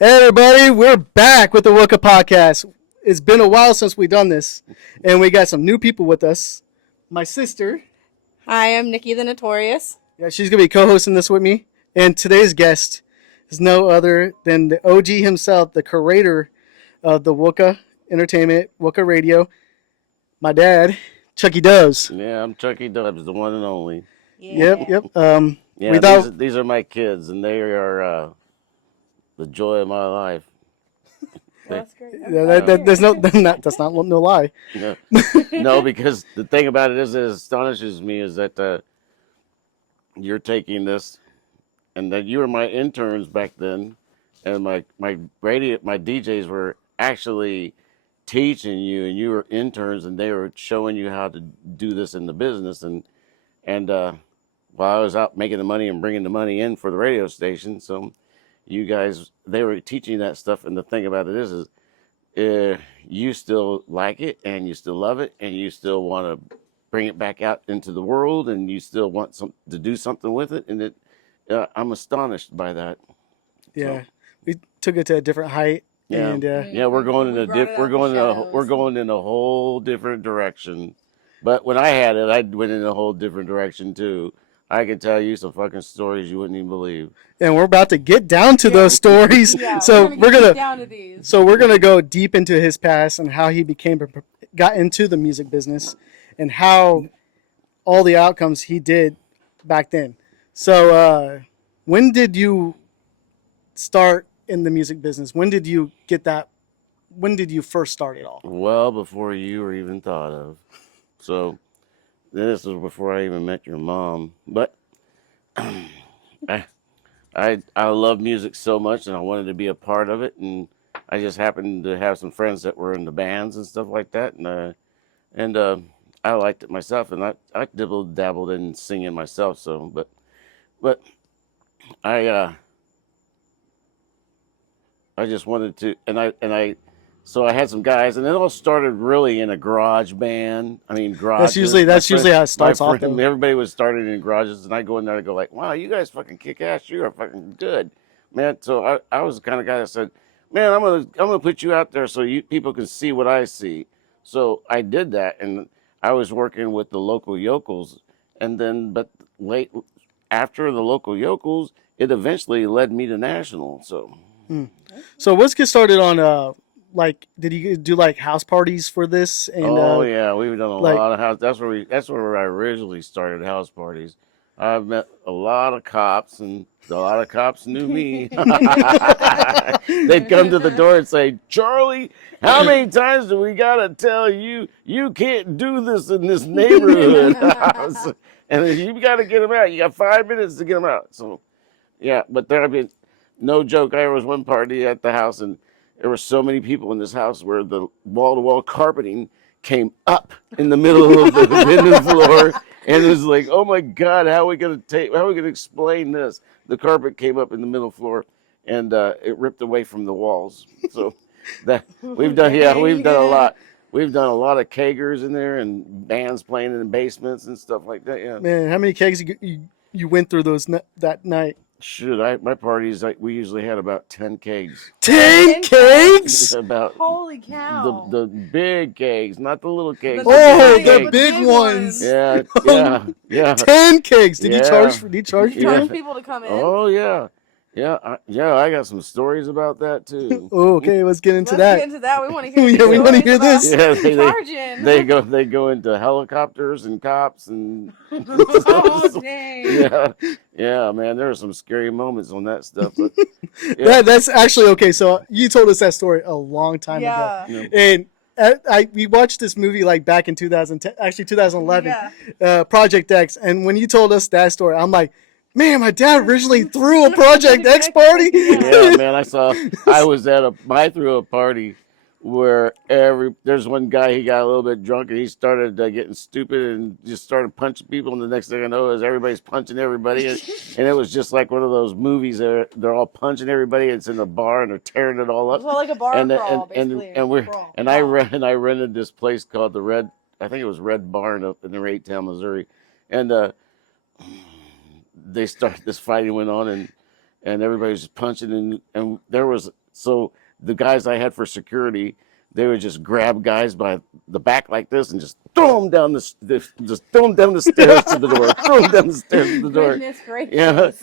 Hey everybody, we're back with the WUCA Podcast. It's been a while since we've done this, and we got some new people with us. My sister. Hi, I'm Nikki the Notorious. Yeah, she's going to be co-hosting this with me. And today's guest is no other than the OG himself, the creator of the WUCA Entertainment, WUCA Radio, my dad, Chuckie Dubbs. Yeah, I'm Chuckie Dubbs, the one and only. Yeah. Yep. Yeah, these are my kids, and they are the joy of my life. That's great. That's not no lie. No, because the thing about it is, it astonishes me is that you're taking this, and that you were my interns back then, and my DJs were actually teaching you, and you were interns, and they were showing you how to do this in the business, and while I was out making the money and bringing the money in for the radio station, so you guys, they were teaching that stuff, and the thing about it is you still like it, and you still love it, and you still want to bring it back out into the world, and you still want to do something with it, and I'm astonished by that. Yeah, so, we took it to a different height. Yeah, and, we're going in a whole different direction. But when I had it, I went in a whole different direction too. I could tell you some fucking stories you wouldn't even believe. And we're about to get down to those stories. So we're gonna go deep into his past and how he got into the music business and how all the outcomes he did back then. So when did you start in the music business? When did you first start it all? Well, before you were even thought of. So this was before I even met your mom. But I love music so much, and I wanted to be a part of it. And I just happened to have some friends that were in the bands and stuff like that. And I liked it myself, and I dabbled in singing myself. So, but I just wanted to, so I had some guys, and it all started really in a garage band. I mean, garage. That's usually how it starts off. Everybody was started in garages, and I go in there and go like, "Wow, you guys fucking kick ass! You are fucking good, man." So I was the kind of guy that said, "Man, I'm gonna put you out there so people can see what I see." So I did that, and I was working with the local yokels, but late after the local yokels, it eventually led me to national. So. So let's get started on did you do like house parties for this? And, yeah, we've done a lot of house. That's where I originally started house parties. I've met a lot of cops, and a lot of cops knew me. They'd come to the door and say, "Charlie, how many times do we gotta tell you can't do this in this neighborhood?" And you gotta get them out. You got 5 minutes to get them out. So, yeah, but no joke, there was one party at the house, and there were so many people in this house where the wall-to-wall carpeting came up in the middle of the floor, and it was like, oh my God, how are we gonna explain this? The carpet came up in the middle floor, and it ripped away from the walls. So that we've done a lot. We've done a lot of kegers in there and bands playing in the basements and stuff like that. Yeah. Man, how many kegs you went through that night? Shoot, my parties, we usually had about 10 kegs. 10 kegs? Holy cow. The big kegs, not the little kegs. The big ones. Yeah. 10 kegs. Did you charge people to come in? Oh, yeah. Yeah, I got some stories about that too. Okay, let's get into that. We want to hear. We want to hear this. Yeah, they go into helicopters and cops and. Oh dang! Yeah, man, there are some scary moments on that stuff. But, that's actually okay. So you told us that story a long time ago, and we watched this movie like back in 2010, actually 2011, Project X, and when you told us that story, I'm like, man, my dad originally threw a Project X party. Yeah, man, I threw a party where there's one guy, he got a little bit drunk, and he started getting stupid and just started punching people, and the next thing I know is everybody's punching everybody, and it was just like one of those movies that they're all punching everybody. It's in a bar, and they're tearing it all up. It's like a bar crawl, basically. I rented this place called I think it was Red Barn up in Raytown, Missouri, and this fighting went on, and everybody was just punching, and there was So the guys I had for security, they would just grab guys by the back like this and just throw them down just throw them down the stairs to the door. Throw them down the stairs to the door. Goodness gracious.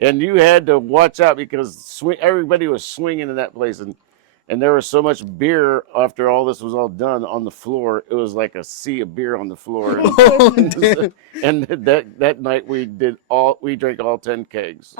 Yeah. You had to watch out because everybody was swinging in that place, and there was so much beer after all this was all done on the floor. It was like a sea of beer on the floor. And that night we drank all 10 kegs.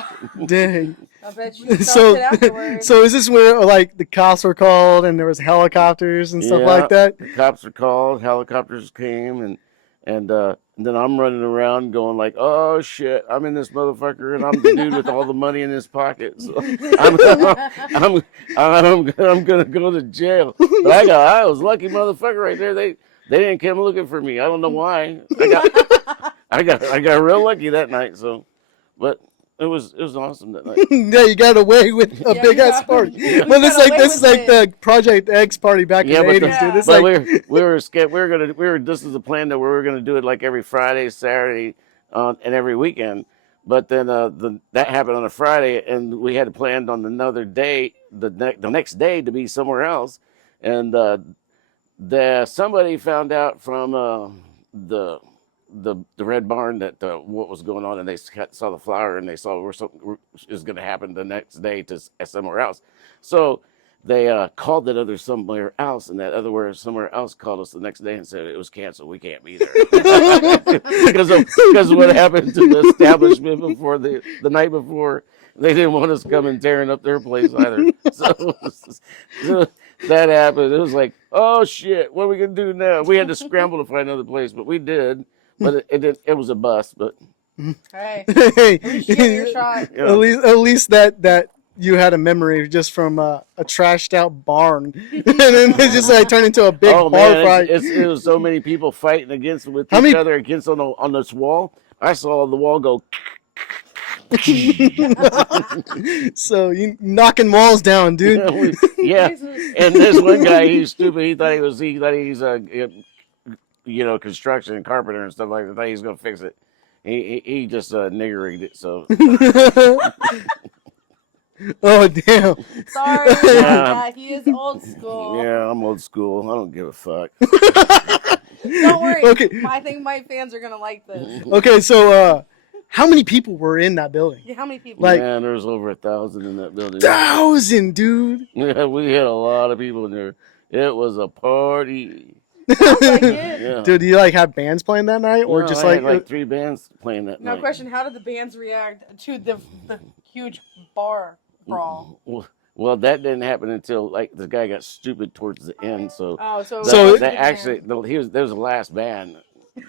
Dang. I bet you felt it afterwards. So is this where like the cops were called and there was helicopters and stuff like that? The cops were called, helicopters came, and then I'm running around going like, oh shit, I'm in this motherfucker and I'm the dude with all the money in his pocket. So I'm gonna go to jail. But I was lucky motherfucker right there. They didn't come looking for me. I don't know why. I got real lucky that night. So, but it was awesome that night. Yeah, you got away with a big ass party. Yeah. Well, this is like the Project X party back in the 80s, dude. It's but like we were scared. This is a plan that we were gonna do it like every Friday, Saturday, and every weekend. But then that happened on a Friday, and we had planned on another day, the next day, to be somewhere else, and somebody found out from the Red Barn that what was going on, and they saw the flyer and they saw something was going to happen the next day to somewhere else. So they called that other somewhere else, and that other somewhere else called us the next day and said it was canceled. We can't be there because of what happened to the establishment before the night before. They didn't want us coming tearing up their place either. So that happened. It was like, oh shit, what are we gonna do now? We had to scramble to find another place, but we did. But it was a bust. But hey, hey, at least you gave it your shot. Yeah. at least that you had a memory just from a trashed out barn, and then it just like turned into a big bar fight. It was so many people fighting against each other against on this wall. I saw the wall go. So you knocking walls down, dude. Yeah. And this one guy, he's stupid. He thought he's construction and carpenter and stuff like that. Thought he was gonna fix it. He just niggeried it. So. Oh damn! Sorry about that. He is old school. Yeah, I'm old school. I don't give a fuck. Don't worry. Okay. I think my fans are gonna like this. Okay, so how many people were in that building? Yeah, how many people? Man, there's over 1,000 in that building. 1,000, dude. Yeah, we had a lot of people in there. It was a party. Sounds like it. Yeah. Dude, do you like have bands playing that night, or No, just I had 3 bands playing that night? No question. How did the bands react to the huge bar brawl? Well, that didn't happen until like the guy got stupid towards the end. So there was the last band.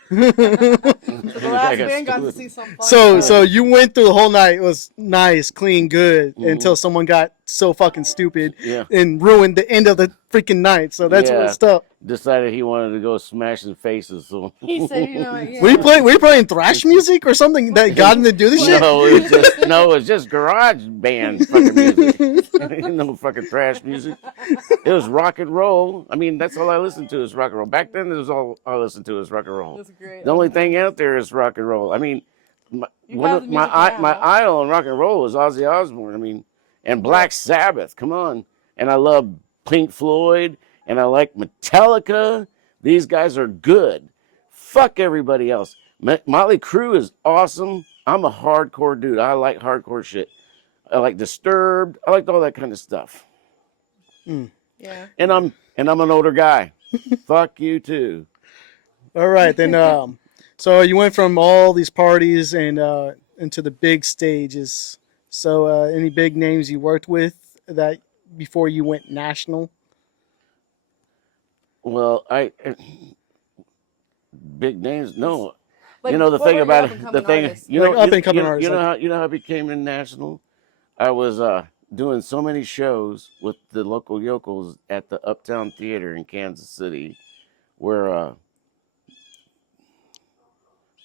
So the last band got to see some fun. So you went through the whole night. It was nice, clean, good until someone got so fucking stupid and ruined the end of the freaking night. So that's what's up. Decided he wanted to go smashing faces. So He said, Were you playing thrash music or something that got him to do this shit? No, it was just garage band fucking music. No fucking thrash music. It was rock and roll. I mean, that's all I listened to is rock and roll. Back then, it was all I listened to is rock and roll. That's great. The only thing out there is rock and roll. I mean, my my idol in rock and roll was Ozzy Osbourne. I mean, and Black Sabbath. Come on. And I love Pink Floyd. And I like Metallica. These guys are good. Fuck everybody else. Motley Crue is awesome. I'm a hardcore dude. I like hardcore shit. I like Disturbed. I like all that kind of stuff. Yeah. And I'm an older guy. Fuck you too. All right, then. So you went from all these parties and into the big stages. So any big names you worked with that before you went national? Well, big names, no. Like, the thing about it, the thing, artists? Up and coming artists. You know how I became international? I was doing so many shows with the local yokels at the Uptown Theater in Kansas City, where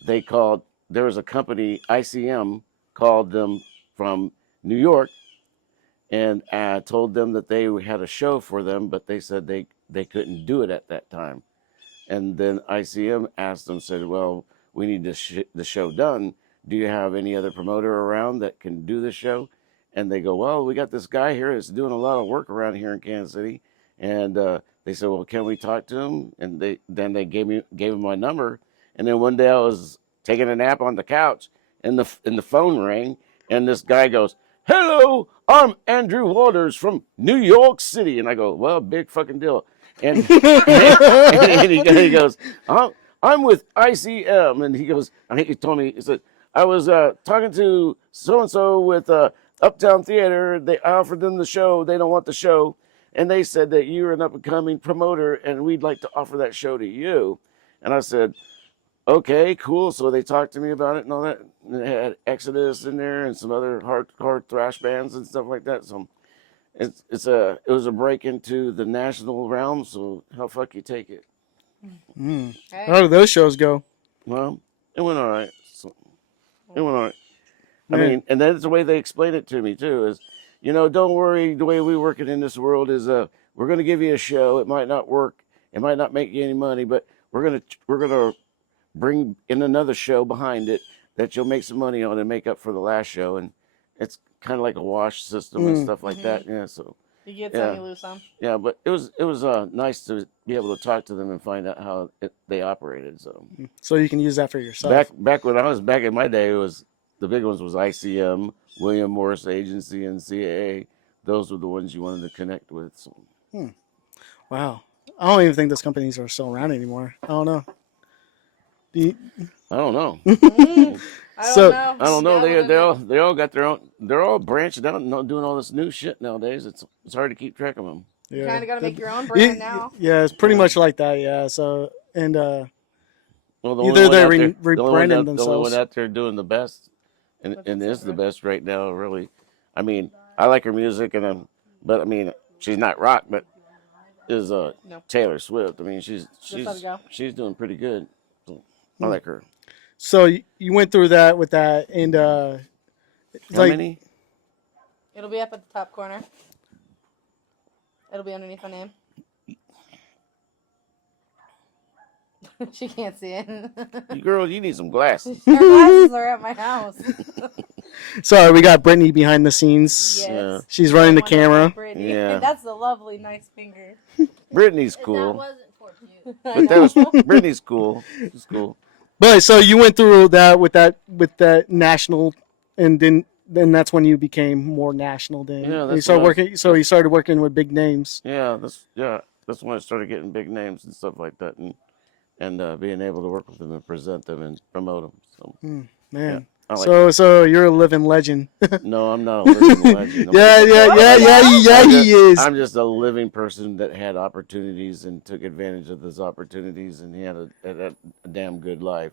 there was a company, ICM, called them from New York, and I told them that they had a show for them, but they said they couldn't do it at that time. And then ICM asked them, said, well, we need the show done. Do you have any other promoter around that can do the show? and they go, well, we got this guy here that's doing a lot of work around here in Kansas City, and they said, well, can we talk to him? And they gave him my number, and then one day I was taking a nap on the couch, and the phone rang, and this guy goes, hello, I'm Andrew Waters from New York City. And I go, well, big fucking deal. And, and he goes, I'm with ICM. And he goes, I think he told me, he said, I was talking to so-and-so with Uptown Theater. I offered them the show. They don't want the show. And they said that you're an up-and-coming promoter, and we'd like to offer that show to you. And I said, okay, cool. So they talked to me about it and all that. And they had Exodus in there and some other hard thrash bands and stuff like that. So it was a break into the national realm. So how fuck you take it? Hey. How do those shows go? Well, it went all right. It went all right. I mean, and that's the way they explained it to me too. Is, don't worry. The way we work it in this world is, we're going to give you a show. It might not work. It might not make you any money, but we're gonna bring in another show behind it that you'll make some money on and make up for the last show. And it's kind of like a wash system and stuff like that. Yeah. So you get some, you lose some. Yeah, but it was nice to be able to talk to them and find out how they operated. So you can use that for yourself. Back when I was back in my day, it was the big ones was ICM, William Morris Agency, and CAA. Those were the ones you wanted to connect with. So. Wow. I don't even think those companies are still around anymore. I don't know. I don't know. I don't know. They all got their own. They're all branched out and doing all this new shit nowadays. It's hard to keep track of them. Yeah. You kind of got to make your own brand now. Yeah, it's pretty much like that. Yeah. So and well, either they're rebranding themselves. The only one out there doing the best, and is the best right now. Really, I mean, I like her music, but I mean, she's not rock, but is Taylor Swift. I mean, she's doing pretty good. So I like her. So you went through that with that, and how many? It'll be up at the top corner. It'll be underneath my name. She can't see it. Girl, you need some glasses. Her glasses are at my house. Sorry, we got Brittany behind the scenes. Yes. Yeah. She's running the camera. Yeah. That's a lovely, nice finger. Brittany's cool. That wasn't for you. But Brittany's cool. She's cool. But so you went through that with that national, and then that's when you became more national. Then you started working. So you started working with big names. Yeah, that's when I started getting big names and stuff like that, and being able to work with them and present them and promote them. So man. Yeah, so you're a living legend. No, I'm not a living legend. He is. I'm just a living person that had opportunities and took advantage of those opportunities, and he had a damn good life,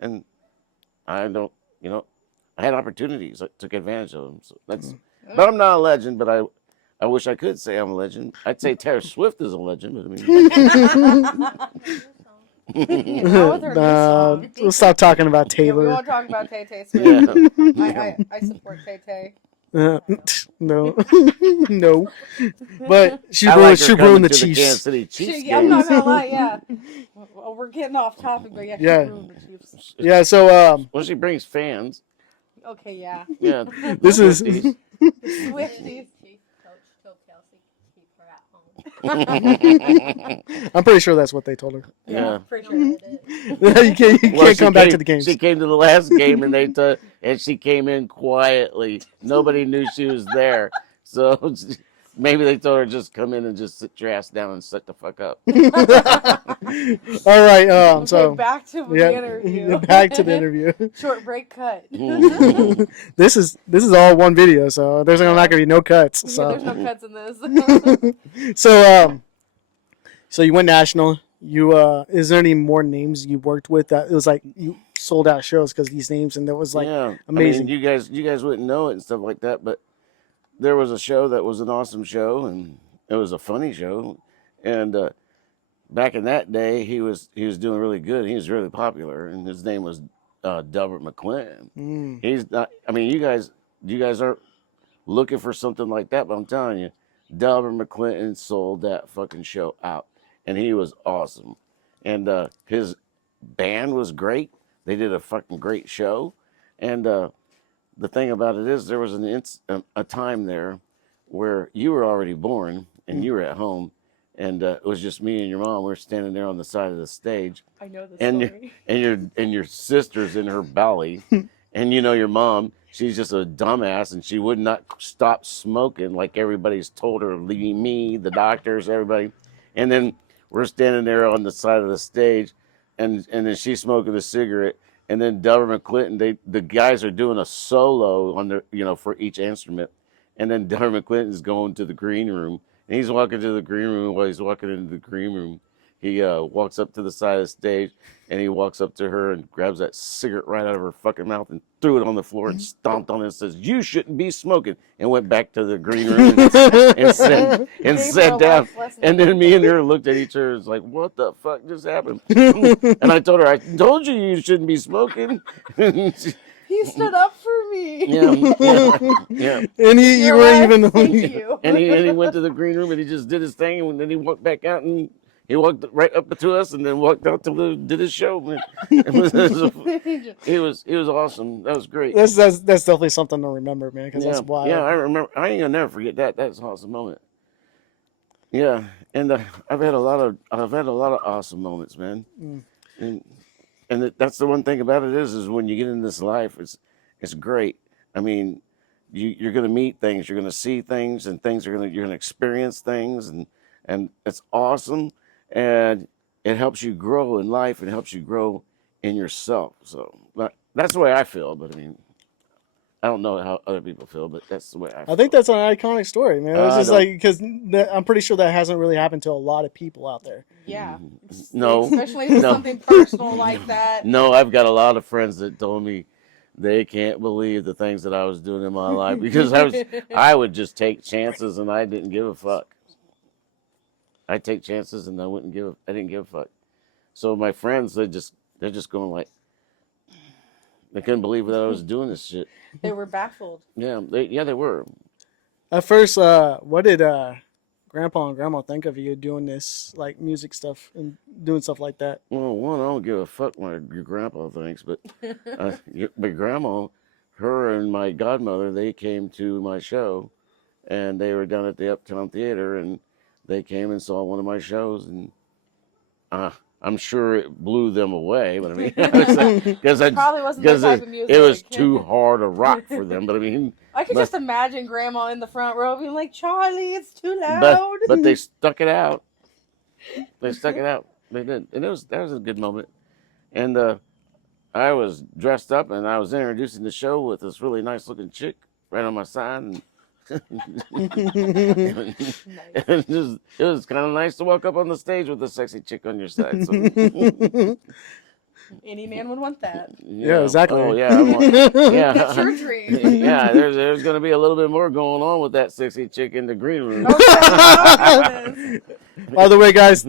and I don't, I had opportunities. I took advantage of them. So that's, but I'm not a legend. But I wish I could say I'm a legend. I'd say Taylor Swift is a legend, but I mean. We'll stop talking about Taylor. Yeah, we won't talk about Tay Tay Swift. Yeah. I support Tay Tay. No, no. But she ruined the Chiefs. Kansas City Chiefs I'm not gonna lie. Yeah, well, we're getting off topic, but she ruined the Chiefs. Yeah. So well, she brings fans. Okay. Yeah. Yeah. This is Swifties. I'm pretty sure that's what they told her. Yeah. Pretty sure you can't come back to the games. She came to the last game and she came in quietly. Nobody knew she was there. So maybe they told her just come in and just sit your ass down and shut the fuck up. All right. So back to the interview. Back to the interview. Short break cut. This is all one video, so there's not gonna be no cuts. So there's no cuts in this. So you went national. Is there any more names you worked with that it was like you sold out shows because these names, and that was like amazing. I mean, you guys wouldn't know it and stuff like that, but there was a show that was an awesome show, and it was a funny show, and back in that day, he was doing really good. He was really popular, and his name was Delbert McClinton. He's not. I mean, you guys aren't looking for something like that, but I'm telling you, Delbert McClinton sold that fucking show out, and he was awesome, and his band was great. They did a fucking great show, and the thing about it is there was a time there where you were already born and you were at home, and it was just me and your mom. We were standing there on the side of the stage. I know the story. story. And your sister's in her belly, and your mom. She's just a dumbass, and she would not stop smoking like everybody's told her. Me, the doctors, everybody. And then we're standing there on the side of the stage, and then she's smoking a cigarette. And then Delbert McClinton, the guys are doing a solo on their, for each instrument. And then Delbert McClinton's going to the green room. And he's walking to the green room. While he's walking into the green room, he walks up to the side of the stage, and he walks up to her and grabs that cigarette right out of her fucking mouth and threw it on the floor and stomped on it and says, "You shouldn't be smoking," and went back to the green room and sat down. And then me and her looked at each other and was like, "What the fuck just happened?" And I told her, "I told you shouldn't be smoking." He stood up for me. Yeah. And you weren't even. Thank you. And he went to the green room and he just did his thing, and then he walked back out and he walked right up to us and then walked out did his show. Man. It was awesome. That was great. That's definitely something to remember, man. Because that's wild. Yeah, I remember. I ain't gonna never forget that. That's an awesome moment. Yeah, and I've had a lot of awesome moments, man. And that's the one thing about it is when you get in this life, it's great. I mean, you're gonna meet things, you're gonna see things, and you're gonna experience things, and it's awesome, and it helps you grow in life, and it helps you grow in yourself. So that's the way I feel. But I mean, I don't know how other people feel, but that's the way I feel. I think that's an iconic story, man. It was just because I'm pretty sure that hasn't really happened to a lot of people out there. Yeah. No. Especially with something personal like that. No, I've got a lot of friends that told me they can't believe the things that I was doing in my life because I would just take chances and I didn't give a fuck. I'd take chances and I didn't give a fuck. So my friends, they're just going like, they couldn't believe that I was doing this shit. They were baffled. Yeah, they were. At first, what did Grandpa and Grandma think of you doing this, like music stuff and doing stuff like that? Well, one, I don't give a fuck what your grandpa thinks, but my grandma, her and my godmother, they came to my show, and they were down at the Uptown Theater, and they came and saw one of my shows, and I'm sure it blew them away, but I mean, because it was too hard a rock for them. But I mean, I could just imagine Grandma in the front row being like, "Charlie, it's too loud." But they stuck it out. They stuck it out. They did, and that was a good moment. And I was dressed up, and I was introducing the show with this really nice looking chick right on my side. And it was kind of nice to walk up on the stage with a sexy chick on your side. So. Any man would want that. Yeah, exactly. Oh yeah, It's your dream. Yeah, there's going to be a little bit more going on with that sexy chick in the green room. By the way, guys,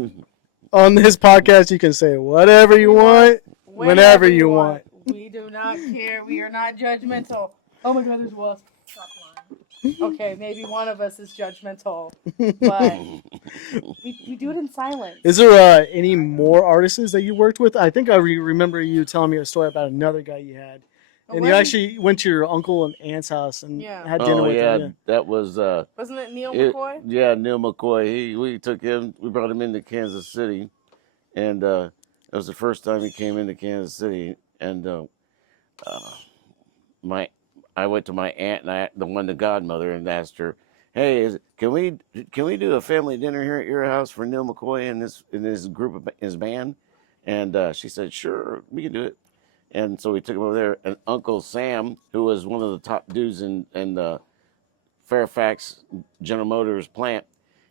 on this podcast, you can say whatever you want, whenever you want. We do not care. We are not judgmental. Oh my God, there's a wasp. Stop lying. Okay, maybe one of us is judgmental, but we do it in silence. Is there any more artists that you worked with? I think I remember you telling me a story about another guy you had. And you actually went to your uncle and aunt's house and had dinner with him. Yeah, that was... wasn't it Neil McCoy? Yeah, Neil McCoy. We brought him into Kansas City, and it was the first time he came into Kansas City, and I went to my aunt and the godmother, and asked her, "Hey, can we do a family dinner here at your house for Neil McCoy and his group of his band?" And she said, "Sure, we can do it." And so we took him over there. And Uncle Sam, who was one of the top dudes in the Fairfax General Motors plant,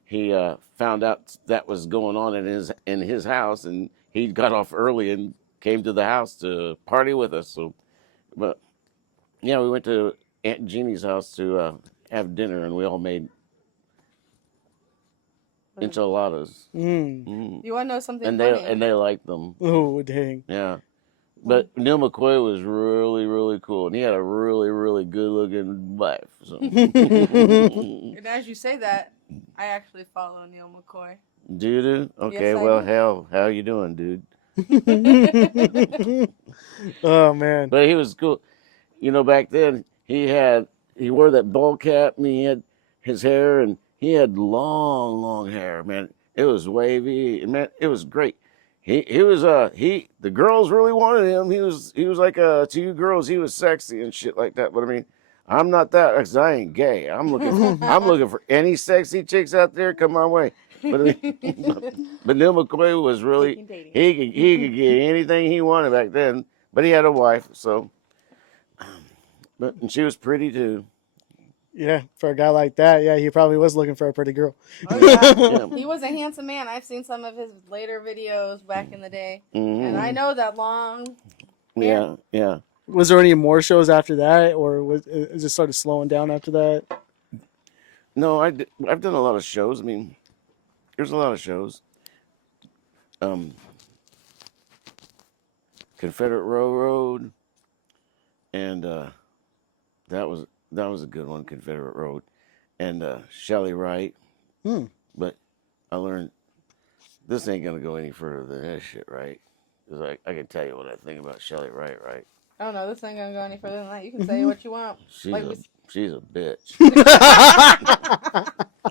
he found out that was going on in his house, and he got off early and came to the house to party with us. So, but. Yeah, we went to Aunt Jeannie's house to have dinner, and we all made enchiladas. You want to know something funny? And they liked them. Oh, dang. Yeah. But Neil McCoy was really, really cool, and he had a really, really good-looking wife. So. And as you say that, I actually follow Neil McCoy. Do you do? Okay, yes, well, hell, how you doing, dude? Oh, man. But he was cool. Back then, he wore that ball cap, and he had his hair, and he had long hair, man. It was wavy, man. It was great. The girls really wanted him. He was like to you girls, he was sexy and shit like that. But I mean, I'm not that, because I ain't gay. I'm looking for any sexy chicks out there. Come my way. But I mean, but Neil McCoy was really, he could get anything he wanted back then. But he had a wife, so. And she was pretty too. Yeah, for a guy like that, yeah, he probably was looking for a pretty girl. Oh, yeah. He was a handsome man. I've seen some of his later videos back in the day, and I know that long hair. Yeah. Was there any more shows after that, or was it just started slowing down after that? No, I've done a lot of shows. I mean, there's a lot of shows. Confederate Railroad, and that was a good one, Confederate Road, and Shelley Wright. But I learned this ain't gonna go any further than that shit, right? Because I can tell you what I think about Shelley Wright, right? Oh no, this ain't gonna go any further than that. You can say what you want. She's a bitch,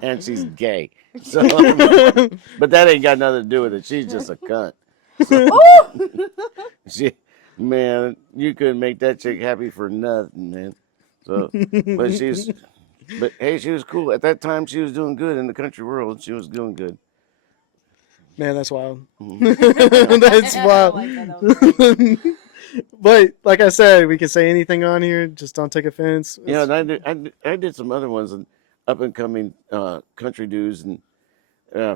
and she's gay. So, but that ain't got nothing to do with it. She's just a cunt. So, man, you couldn't make that chick happy for nothing, man. So, but hey, she was cool. At that time, she was doing good in the country world. She was doing good. Man, that's wild. That's wild. But like I said, we can say anything on here. Just don't take offense. Yeah, and I did some other ones, and up and coming country dudes and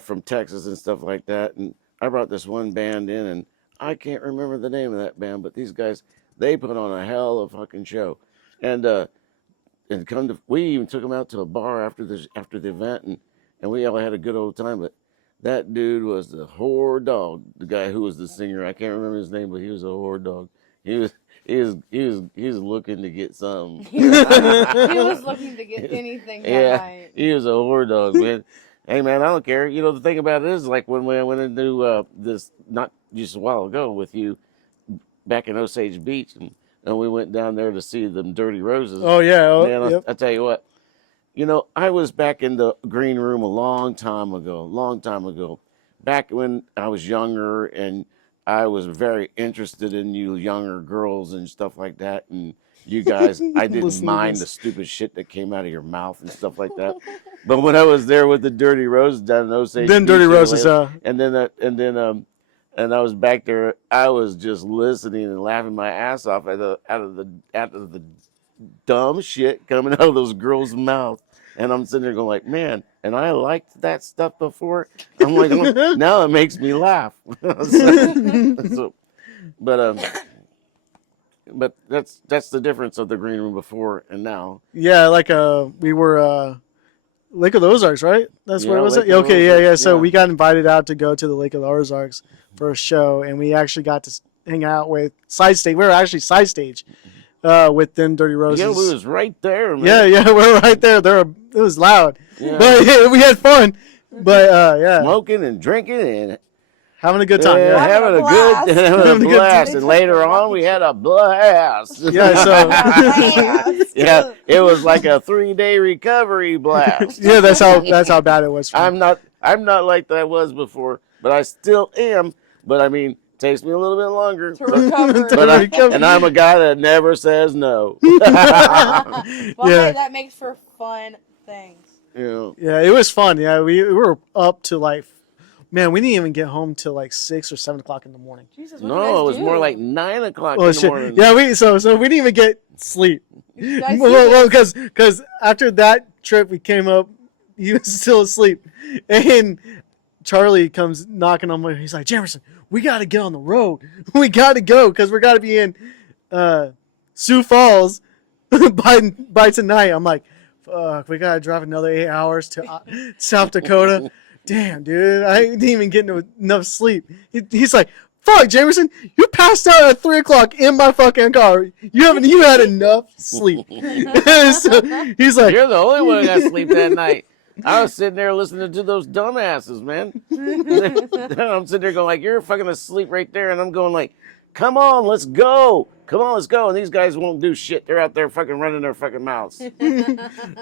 from Texas and stuff like that. And I brought this one band in, and I can't remember the name of that band, but these guys, they put on a hell of a fucking show. And we even took them out to a bar after the event, and we all had a good old time. But that dude was the whore dog. The guy who was the singer, I can't remember his name, but he was a whore dog. He was looking to get something. He was looking to get anything. Yeah, he was a whore dog, man. Hey, man, I don't care. You know, the thing about it is, like when I went into this, not just a while ago with you, back in Osage Beach, and we went down there to see them Dirty Roses. Oh, yeah. Man, yep. I tell you what, you know, I was back in the green room a long time ago, back when I was younger, and I was very interested in you younger girls and stuff like that, and you guys, I didn't mind the stupid shit that came out of your mouth and stuff like that. But when I was there with the Dirty Roses down in Osage Beach, Dirty Roses, and I was back there, I was just listening and laughing my ass off out of the dumb shit coming out of those girls' mouth. And I'm sitting there going like, man, and I liked that stuff before. I'm like, now it makes me laugh. But that's the difference of the green room before and now. Yeah, like we were Lake of the Ozarks, right? That's where it was. Okay, yeah. So we got invited out to go to the Lake of the Ozarks for a show, and we actually got to hang out with side stage. We were actually side stage with them Dirty Roses. Yeah, we was right there, man. Yeah, we were right there. It was loud, but yeah, we had fun. But yeah, smoking and drinking and having a good time. Yeah, having a blast. And later on, we had a blast. Yeah, yeah, it was like a 3-day recovery blast. Yeah, that's how bad it was. I'm not like that was before, but I still am. But I mean, it takes me a little bit longer to recover. And I'm a guy that never says no. Hey, that makes for fun things. Yeah, it was fun. Yeah, we were up to like. Man, we didn't even get home till like 6 or 7 o'clock in the morning. Jesus, no, it was more like 9 o'clock in the morning. Yeah, we didn't even get sleep. Well, because after that trip we came up, he was still asleep, and Charlie comes knocking on my. He's like, Jamerson, we got to get on the road. We got to go because we're got to be in Sioux Falls by tonight. I'm like, fuck, we got to drive another 8 hours to South Dakota. Damn, dude, I didn't even get enough sleep. He's like, fuck, Jamerson, you passed out at 3 o'clock in my fucking car. You haven't even had enough sleep. So he's like, you're the only one who got sleep that night. I was sitting there listening to those dumbasses, man. I'm sitting there going like, you're fucking asleep right there. And I'm going like, come on, let's go. come on, let's go. And these guys won't do shit. They're out there fucking running their fucking mouths,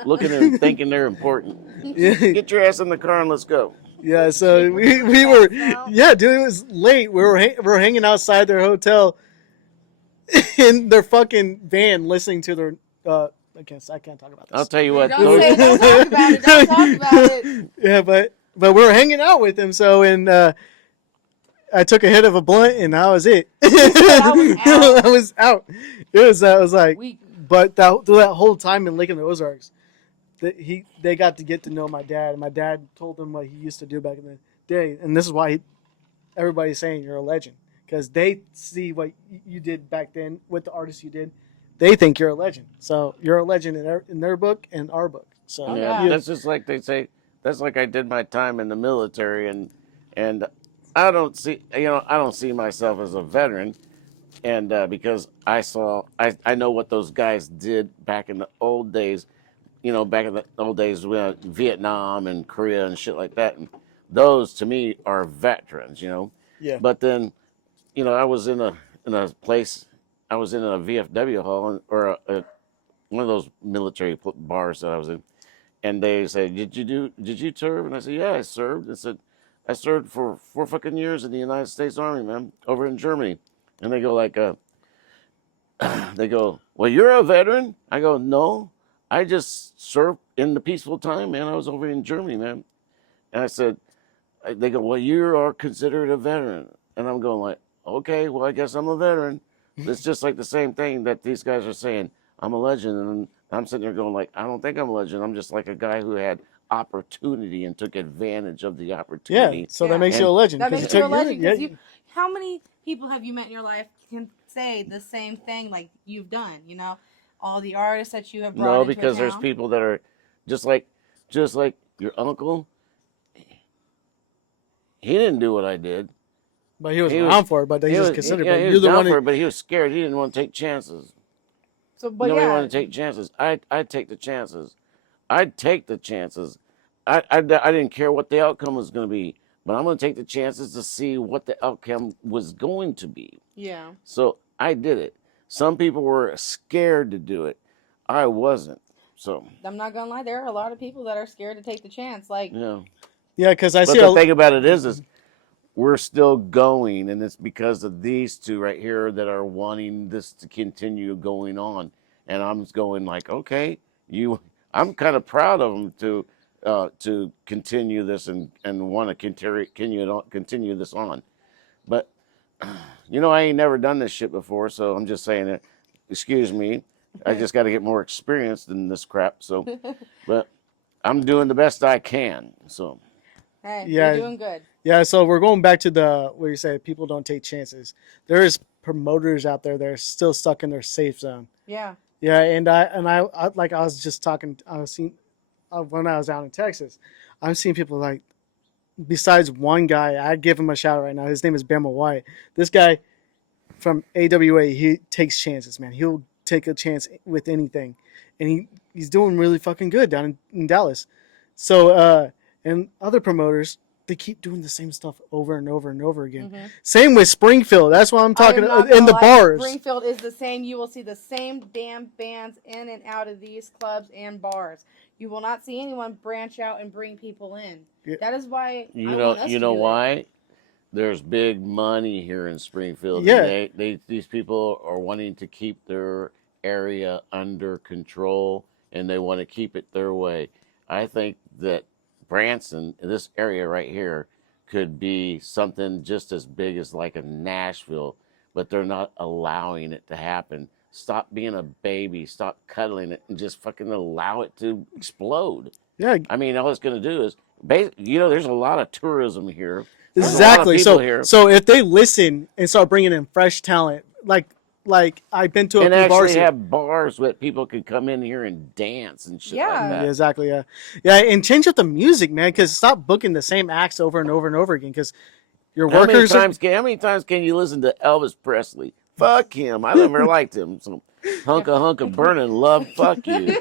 looking and thinking they're important. Yeah. Get your ass in the car and let's go. Yeah, so we were, yeah, dude, it was late. We were hanging outside their hotel in their fucking van listening to their, I can't talk about this. I'll tell you what. Don't talk about it. Don't talk about it. Yeah, but we were hanging out with him, so, and I took a hit of a blunt, and that was it. I was out. It was like, but through that whole time in Lake of the Ozarks, they got to get to know my dad, and my dad told them what he used to do back in the day, and this is why everybody's saying you're a legend, because they see what you did back then with the artists you did. They think you're a legend, so you're a legend in their book and our book. So yeah, that's just like they say. That's like I did my time in the military, and I don't see myself as a veteran, and because I know what those guys did back in the old days. Back in the old days, we had Vietnam and Korea and shit like that. And those, to me, are veterans, Yeah. But then, I was in a place, I was in a VFW hall, or one of those military bars that I was in. And they said, did you serve? And I said, yeah, I served. I said, I served for 4 fucking years in the United States Army, man, over in Germany. And they go like, well, you're a veteran? I go, no. I just served in the peaceful time, man. I was over in Germany, man. And I said, they go, well, you are considered a veteran. And I'm going like, okay, well, I guess I'm a veteran. It's just like the same thing that these guys are saying. I'm a legend. And I'm sitting there going like, I don't think I'm a legend. I'm just like a guy who had opportunity and took advantage of the opportunity. Yeah, so that makes you a legend. That makes you a legend. Because how many people have you met in your life can say the same thing like you've done, all the artists that you have brought into because a there's town. people that are just like your uncle. He didn't do what I did. But he was down for it, but they just considered it. He was down for it, but he was scared. He didn't want to take chances. Nobody wanted to take chances. I'd take the chances. I'd take the chances. I didn't care what the outcome was going to be, but I'm going to take the chances to see what the outcome was going to be. Yeah. So I did it. Some people were scared to do it. I wasn't. So I'm not gonna lie, there are a lot of people that are scared to take the chance. Yeah, because I see. But the thing about it is we're still going, and it's because of these two right here that are wanting this to continue going on. And I'm going like, okay, I'm kind of proud of them to continue this and want to continue this on. But I ain't never done this shit before, so I'm just saying it. Excuse me. I just got to get more experience than this crap. So, but I'm doing the best I can. So, hey, you're doing good. Yeah. So we're going back to where you say people don't take chances. There's promoters out there that are still stuck in their safe zone. Yeah. Yeah, and I like I was just talking. I was seeing when I was out in Texas. I'm seeing people like. Besides one guy, I give him a shout out right now. His name is Bama White. This guy from AWA, he takes chances, man. He'll take a chance with anything, and he's doing really fucking good down in Dallas. So, and other promoters, they keep doing the same stuff over and over and over again. Mm-hmm. Same with Springfield. That's what I'm talking about in the bars. Springfield is the same. You will see the same damn bands in and out of these clubs and bars. You will not see anyone branch out and bring people in. Yeah. That is why you know why there's big money here in Springfield. Yeah, these people are wanting to keep their area under control, and they want to keep it their way. I think that Branson, this area right here, could be something just as big as like a Nashville, but they're not allowing it to happen. Stop being a baby, stop cuddling it, and just fucking allow it to explode. Yeah. I mean, all it's going to do is, there's a lot of tourism here. Exactly. So if they listen and start bringing in fresh talent, like I've been to a few bars. And actually have bars where people can come in here and dance and shit like that. Yeah, exactly, yeah. Yeah, and change up the music, man, because stop booking the same acts over and over and over again, because your workers... How many times can you listen to Elvis Presley? Fuck him. I never liked him. So hunk of burning love, fuck you.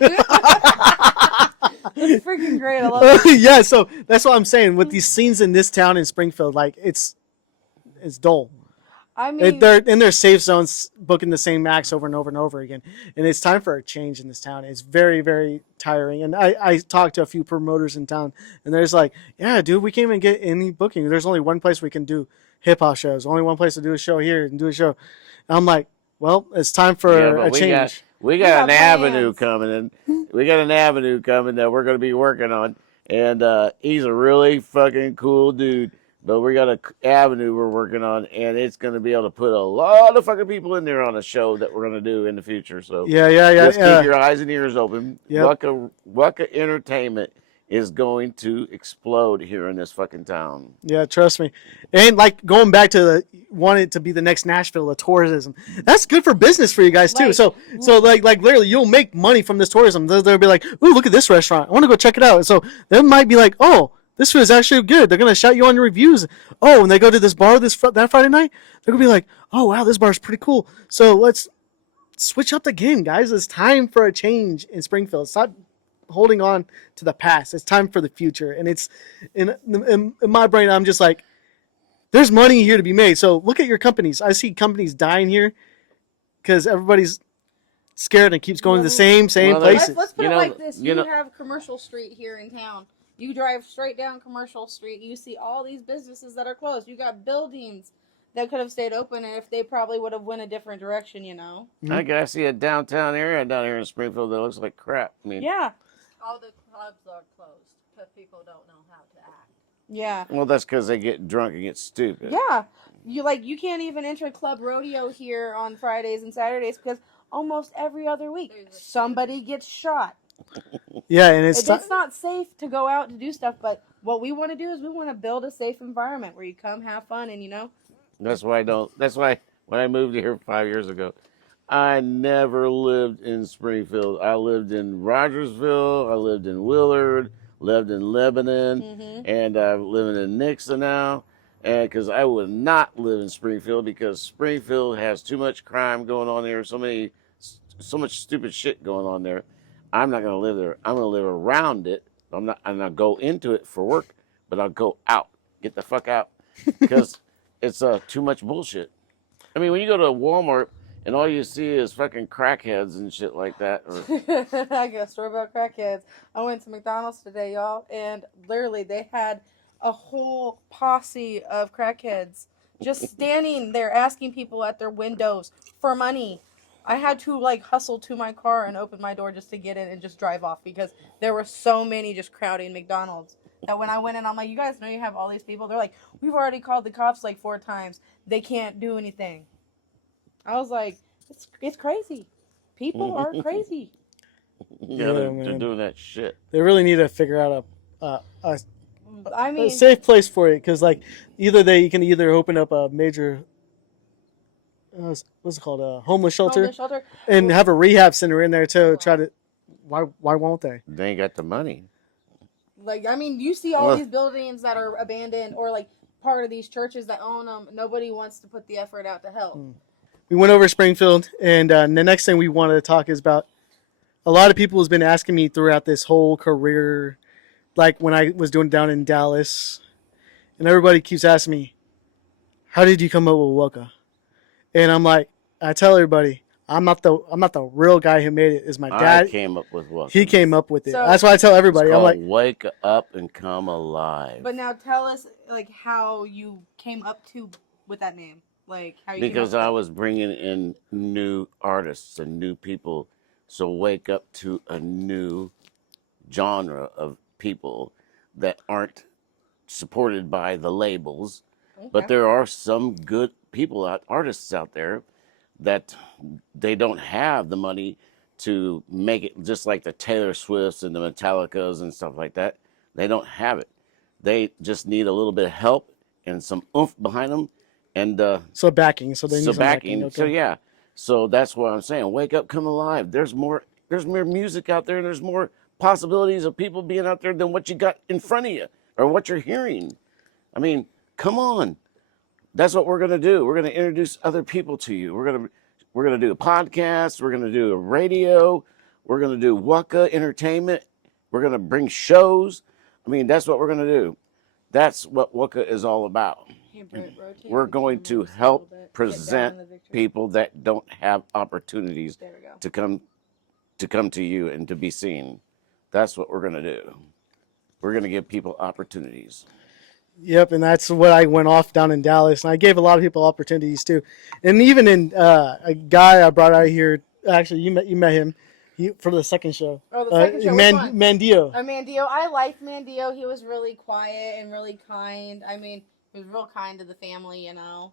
It's freaking great. I love it. Yeah, so that's what I'm saying. With these scenes in this town in Springfield, like, it's dull. I mean, they're in their safe zones, booking the same acts over and over and over again. And it's time for a change in this town. It's very, very tiring. And I talked to a few promoters in town, and there's like, yeah, dude, we can't even get any booking. There's only one place we can do hip hop shows. Only one place to do a show here and do a show. And I'm like, well, it's time for a change. We got an avenue coming in. We got an avenue coming that we're going to be working on. And he's a really fucking cool dude. But we got an avenue we're working on, and it's going to be able to put a lot of fucking people in there on a show that we're going to do in the future. So just keep your eyes and ears open. Yep. WUCA Entertainment is going to explode here in this fucking town. Yeah, trust me. And like going back to wanting to be the next Nashville, the tourism, that's good for business for you guys too. So like literally, you'll make money from this tourism. They'll be like, "Ooh, look at this restaurant. I want to go check it out." So they might be like, "Oh, this food is actually good." They're gonna shout you on your reviews. Oh, when they go to this bar that Friday night, they're gonna be like, "Oh wow, this bar is pretty cool." So let's switch up the game, guys. It's time for a change in Springfield. Stop holding on to the past. It's time for the future. And it's in my brain, I'm just like, there's money here to be made. So look at your companies. I see companies dying here because everybody's scared and keeps going to the same places. Let's put it like this. You have Commercial Street here in town. You drive straight down Commercial Street. You see all these businesses that are closed. You got buildings that could have stayed open, and if they probably would have went a different direction, you know. I see a downtown area down here in Springfield that looks like crap. I mean, yeah. All the clubs are closed because people don't know how to act. Yeah. Well, that's because they get drunk and get stupid. Yeah. You can't even enter Club Rodeo here on Fridays and Saturdays because almost every other week somebody gets shot. Yeah, and it's not safe to go out to do stuff, but what we want to do is we want to build a safe environment where you come have fun and, you know. That's why when I moved here 5 years ago, I never lived in Springfield. I lived in Rogersville. I lived in Willard. Lived in Lebanon, and I'm living in Nixon now. And because I would not live in Springfield because Springfield has too much crime going on there, so much stupid shit going on there. I'm not going to live there. I'm going to live around it. I'm gonna go into it for work, but I'll go out. Get the fuck out because it's too much bullshit. I mean, when you go to a Walmart and all you see is fucking crackheads and shit like that. I got a story about crackheads. I went to McDonald's today, y'all, and literally they had a whole posse of crackheads just standing there asking people at their windows for money. I had to hustle to my car and open my door just to get in and just drive off because there were so many just crowding McDonald's that when I went in, I'm like, you guys know you have all these people? They're like, we've already called the cops 4 times. They can't do anything. I was like, it's crazy. People are crazy. Yeah, they're doing that shit. They really need to figure out a safe place for it because you can either open up a major what's it called, a homeless shelter and have a rehab center in there to try to. Why won't they? They ain't got the money. You see all these buildings that are abandoned or part of these churches that own them. Nobody wants to put the effort out to help. We went over Springfield, and the next thing we wanted to talk is about a lot of people has been asking me throughout this whole career, like when I was doing down in Dallas, and everybody keeps asking me, how did you come up with WUCA? And I'm like, I tell everybody, I'm not the real guy who made it. It's my dad. I came up with WUCA. He came up with it. So, that's why I tell everybody. It's I'm like, wake up and come alive. But now tell us how you came up with that name. How you because I was bringing in new artists and new people, so wake up to a new genre of people that aren't supported by the labels, but there are some good artists out there that they don't have the money to make it, just like the Taylor Swifts and the Metallicas and stuff like that. They don't have it. They just need a little bit of help and some oomph behind them. And so backing. So they need some backing. Okay. So yeah. So that's what I'm saying. Wake up, come alive. There's more music out there, and there's more possibilities of people being out there than what you got in front of you or what you're hearing. I mean, come on. That's what we're gonna do. We're gonna introduce other people to you. We're gonna do a podcast. We're gonna do a radio. We're gonna do WUCA Entertainment. We're gonna bring shows. I mean, that's what we're gonna do. That's what WUCA is all about. Hey, Britt, rotate we're the going camera to just a help little bit. Get down present in the picture. people that don't have opportunities There we go. to come to you and to be seen. That's what we're going to do. We're going to give people opportunities. Yep, and that's what I went off down in Dallas, and I gave a lot of people opportunities too. And even in a guy I brought out here, actually you met him for the second show. Oh, the second show. Which one? Mandio. Mandio. I liked Mandio. He was really quiet and really kind. I mean, he was real kind to the family, you know.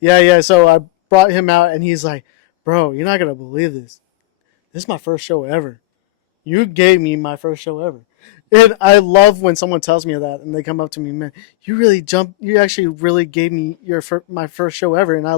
Yeah. So I brought him out, and he's like, "Bro, you're not gonna believe this. This is my first show ever. You gave me my first show ever." And I love when someone tells me that, and they come up to me, "Man, you actually really gave me my first show ever," and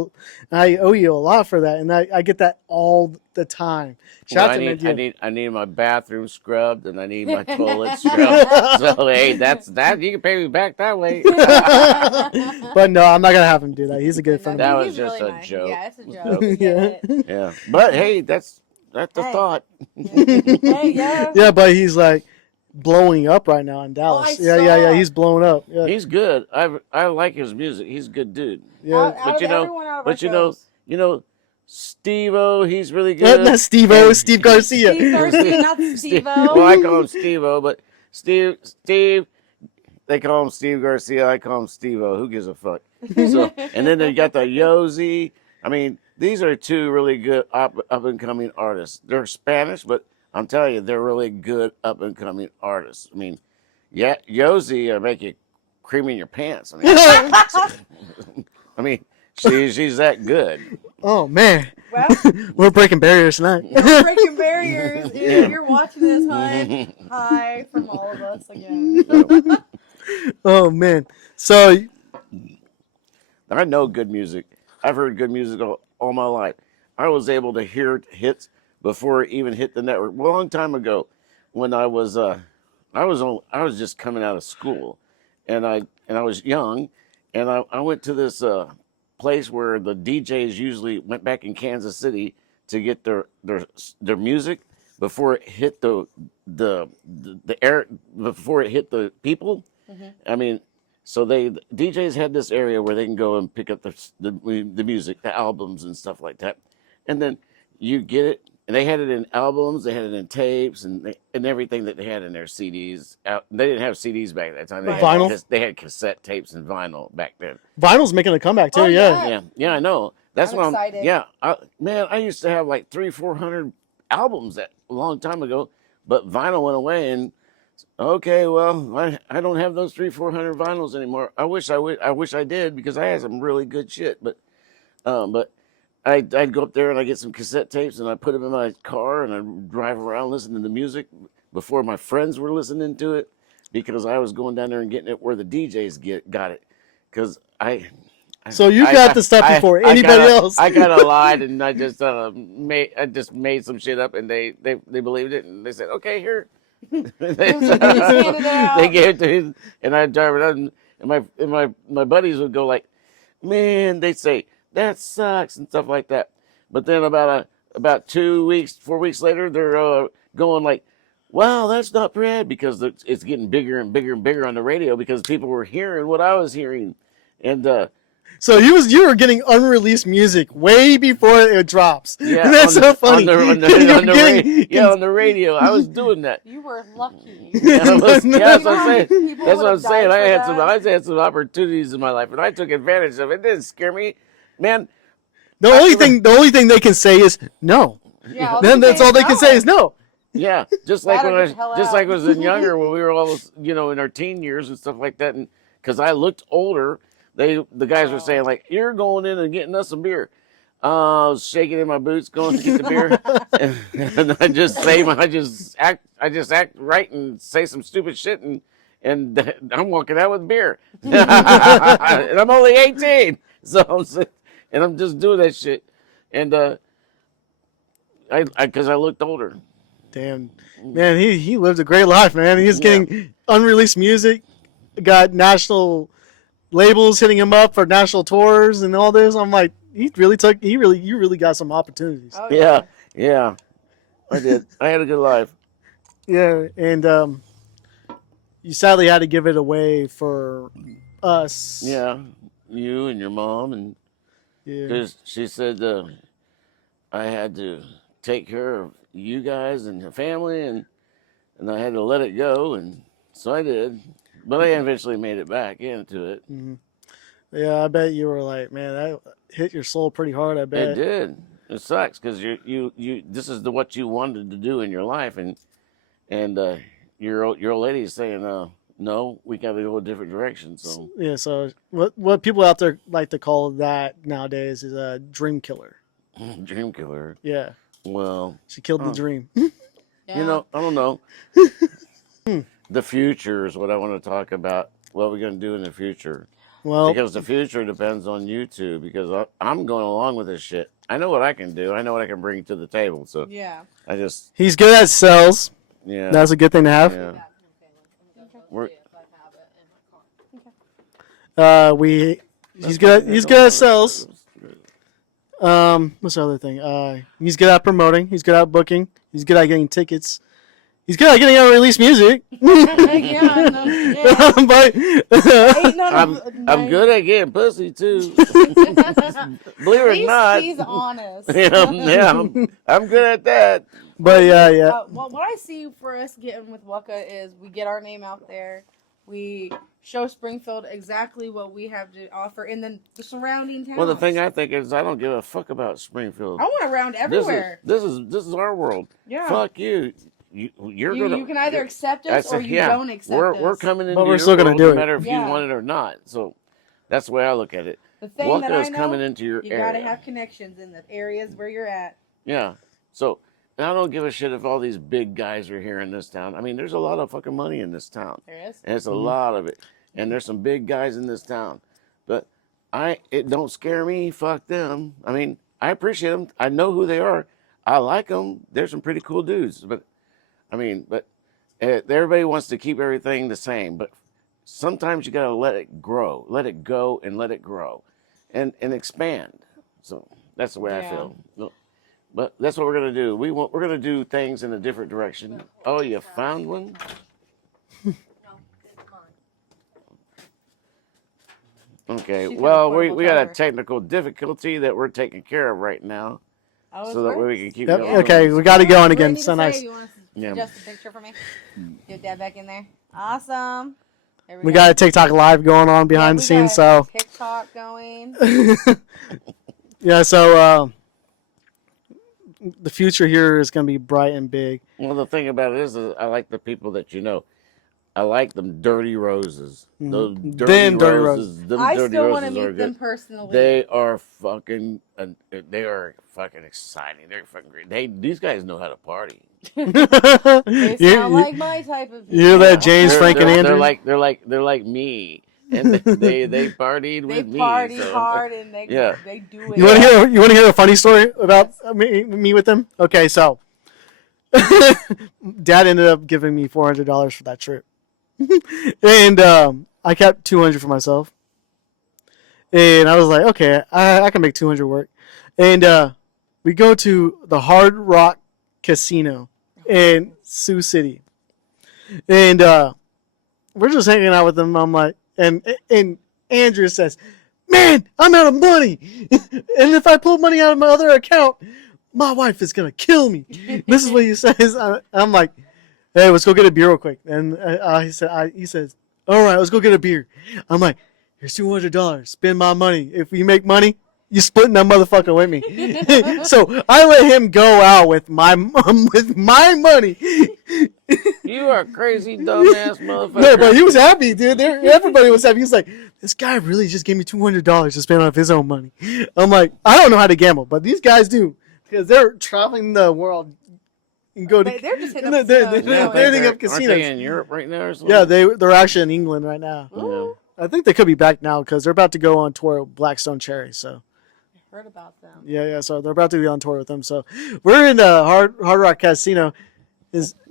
I owe you a lot for that. And I get that all the time. Shout out to Mandio. I need my bathroom scrubbed, and I need my toilet scrubbed. So hey, that's that. You can pay me back that way. But no, I'm not gonna have him do that. He's a good friend. That He's was just really a nice. joke. Yeah, it's a joke. We get it. Yeah, but hey, that's the thought. Hey, yeah. Yeah, but he's like blowing up right now in Dallas. I Yeah. saw. He's blowing up. Yeah. He's good. I like his music. He's a good dude. Yeah. Out of everyone out of our shows. You know, Steve-O, he's really Not good. Steve-O, Steve Garcia. Steve Garcia, not Steve-O. Well, I call him Steve-O, but Steve, they call him Steve Garcia. I call him Steve-O. Who gives a fuck? So, and then they got the Yosi. I mean, these are two really good up and coming artists. They're Spanish, but I'm telling you, they're really good up and coming artists. I mean, yeah, Yosi make you cream in your pants. I mean, she's that good. Oh man, Well, we're breaking barriers tonight. we're breaking barriers. Yeah. If you're watching this, hun, hi from all of us again. Oh man, so I know good music. I've heard good music all my life. I was able to hear hits before it even hit the network. A long time ago, when I was just coming out of school, and I was young, and I went to this place where the DJs usually went back in Kansas City to get their music before it hit the air, before it hit the people. Mm-hmm. I mean, so DJs had this area where they can go and pick up the music, the albums and stuff like that, and then you get it. And they had it in albums, they had it in tapes, and everything that they had in their CDs. They didn't have CDs back at that time. Vinyl? They had cassette tapes and vinyl back then. Vinyl's making a comeback too. Oh, yeah. Yeah, I know. That's I'm what excited. Yeah, I used to have like 300-400 albums a long time ago, but vinyl went away, and okay, well, I don't have those 300-400 vinyls anymore. I wish I did, because I had some really good shit, but I'd go up there and I get some cassette tapes and I put them in my car and I'd drive around listening to music before my friends were listening to it, because I was going down there and getting it where the DJs got it. Because So you got the stuff before anybody else. I kind of lied, and I just made some shit up, and they believed it, and they said, okay, here. They gave it to me, and I'd drive it out, and my buddies would go like, man, they'd say, that sucks and stuff like that. But then about 4 weeks later, they're going like, wow, that's not bad, because it's getting bigger and bigger and bigger on the radio, because people were hearing what I was hearing. And so you were getting unreleased music way before it drops. yeah, That's so funny. On the radio, I was doing that. You were lucky. That's what I'm saying. People That's what I'm would've saying. died I for had some opportunities in my life, and I took advantage of it. It didn't scare me, man. The only thing they can say is no. Yeah, Then that's all they can say is no. Yeah, just like That'll when get the hell I out. was younger, when we were all in our teen years and stuff like that, and because I looked older, the guys were saying like, "You're going in and getting us some beer." I was shaking in my boots, going to get the beer, and I just act right and say some stupid shit, and I'm walking out with beer, and I'm only 18, so I'm just doing that shit, and because I looked older. Damn, man, he lived a great life, man. He's getting unreleased music, got national labels hitting him up for national tours and all this. I'm like, you really got some opportunities. Oh, Yeah, I did. I had a good life. Yeah, and you sadly had to give it away for us. Yeah, you and your mom, and because she said I had to take care of you guys and the family, and I had to let it go, and so I did. But I eventually made it back into it. Mm-hmm. Yeah, I bet you were like, man, that hit your soul pretty hard. I bet it did. It sucks because you this is what you wanted to do in your life, and your old lady is saying, no, we got to go a different direction. So yeah, so what people out there like to call that nowadays is a dream killer. Dream killer. Yeah. Well, she killed the dream. Yeah. You know, I don't know. The future is what I want to talk about. What we're going to do in the future. Well, because the future depends on you two. Because I'm going along with this shit. I know what I can do. I know what I can bring to the table. So yeah, he's good at sales. Yeah, that's a good thing to have. Yeah. He's good at sales. What's the other thing? He's good at promoting. He's good at booking. He's good at getting tickets. He's good at getting out release music. I'm good at getting pussy too. Believe it or not, he's honest. I'm good at that. But yeah. Well, what I see for us getting with WUCA is we get our name out there. We show Springfield exactly what we have to offer, and then the surrounding towns. Well, the thing I think is I don't give a fuck about Springfield. I want around everywhere. This is our world. Yeah. Fuck you. You can either accept us or you don't accept us. We're coming into but we're your still world, do no it. matter if you want it or not. So that's the way I look at it. The thing WUCA that I is know, coming into your you area. gotta have connections in the areas where you're at. Yeah. So I don't give a shit if all these big guys are here in this town. I mean, there's a lot of fucking money in this town. There is. And it's a lot of it. And there's some big guys in this town. But it don't scare me. Fuck them. I mean, I appreciate them. I know who they are. I like them. They're some pretty cool dudes. But everybody wants to keep everything the same. But sometimes you got to let it grow. Let it go and let it grow. And expand. So that's the way I feel. But that's what we're going to do. We're going to do things in a different direction. Oh, you found one? Okay, well, we got a technical difficulty that we're taking care of right now, so that way we can keep going. Okay, we got it going again. So nice. You want to adjust the picture for me? Get that back in there. Awesome. We got a TikTok live going on behind the scenes, so TikTok going. Yeah, so the future here is going to be bright and big. Well, the thing about it is I like the people that you know. I like them dirty roses. Those dirty roses. I still want to meet them personally. They are fucking exciting. They're fucking great. These guys know how to party. They sound like my type of people. You're that James, Frank, and Andrew. They're like me, and they partied with me. They party hard and they do it. You want to hear a funny story about me with them? Okay, so Dad ended up giving me $400 for that trip. And I kept $200 for myself, and I was like, okay, I can make $200 work. And we go to the Hard Rock Casino in Sioux City, and we're just hanging out with them. I'm like, and Andrew says, man, I'm out of money, and if I pull money out of my other account, my wife is gonna kill me. This is what he says. I'm like, hey, let's go get a beer real quick. And he says, all right, let's go get a beer. I'm like, here's $200. Spend my money. If you make money, you splitting that motherfucker with me. So I let him go out with my money. You are a crazy, dumbass motherfucker. No, but he was happy, dude. Everybody was happy. He was like, this guy really just gave me $200 to spend off his own money. I'm like, I don't know how to gamble, but these guys do. Because they're traveling the world. And go to, they're just hitting up casinos. Aren't they in Europe right now or something? Yeah, they're actually in England right now. Ooh. I think they could be back now because they're about to go on tour with Blackstone Cherry. So I heard about them. Yeah. So they're about to be on tour with them. So we're in the Hard Rock Casino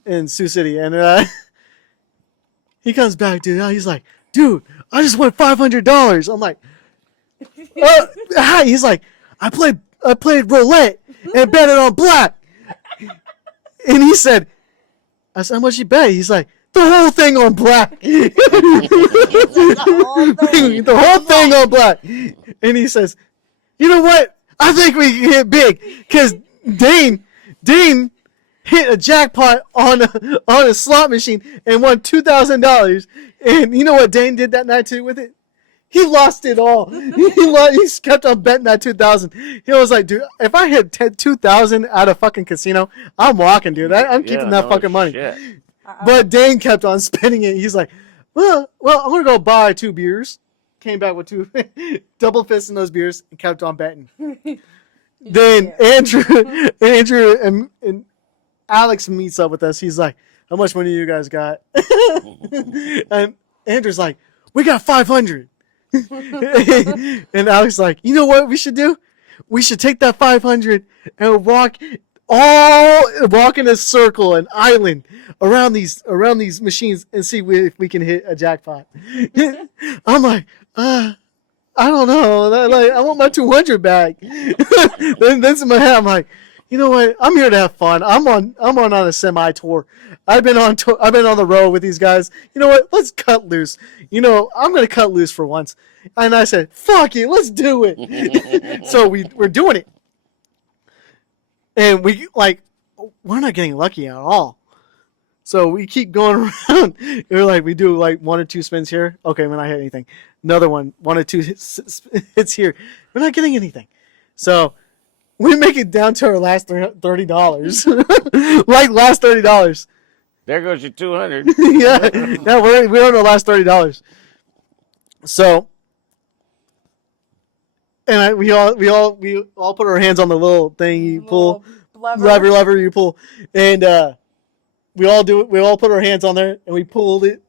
in Sioux City, and he comes back, dude. He's like, dude, I just won $500. I'm like, hi. He's like, I played roulette and bet it on black. And he said, I said, how much you bet? He's like, the whole thing on black. The whole thing on black. And he says, you know what? I think we can hit big. Because Dane hit a jackpot on a slot machine and won $2,000. And you know what Dane did that night too with it? He lost it all. He kept on betting that 2,000. He was like, dude, if I hit 2,000 at a fucking casino, I'm walking, dude. I'm keeping that fucking money. But Dane kept on spending it. He's like, well, I'm gonna go buy 2 beers. Came back with 2 double fists in those beers and kept on betting. Then Andrew and Alex meets up with us. He's like, how much money you guys got? And Andrew's like, we got 500. And Alex like, you know what we should do? We should take that 500 and walk in a circle, an island around these machines and see if we can hit a jackpot. I'm like, I don't know. Like, I want my 200 back. Then in my head, I'm like, you know what? I'm here to have fun. I'm on a semi tour. I've been on the road with these guys. You know what? Let's cut loose. You know, I'm gonna cut loose for once. And I said, fuck it, let's do it. So we're doing it. And we're not getting lucky at all. So we keep going around. We do like 1 or 2 spins here. Okay, we're not hitting anything. Another 1 or 2 hits here. We're not getting anything. So we make it down to our last $30. Last $30. There goes your 200. Yeah, we're on the last $30. So, and we all put our hands on the little thing you pull, lever you pull, and we all put our hands on there and we pulled it.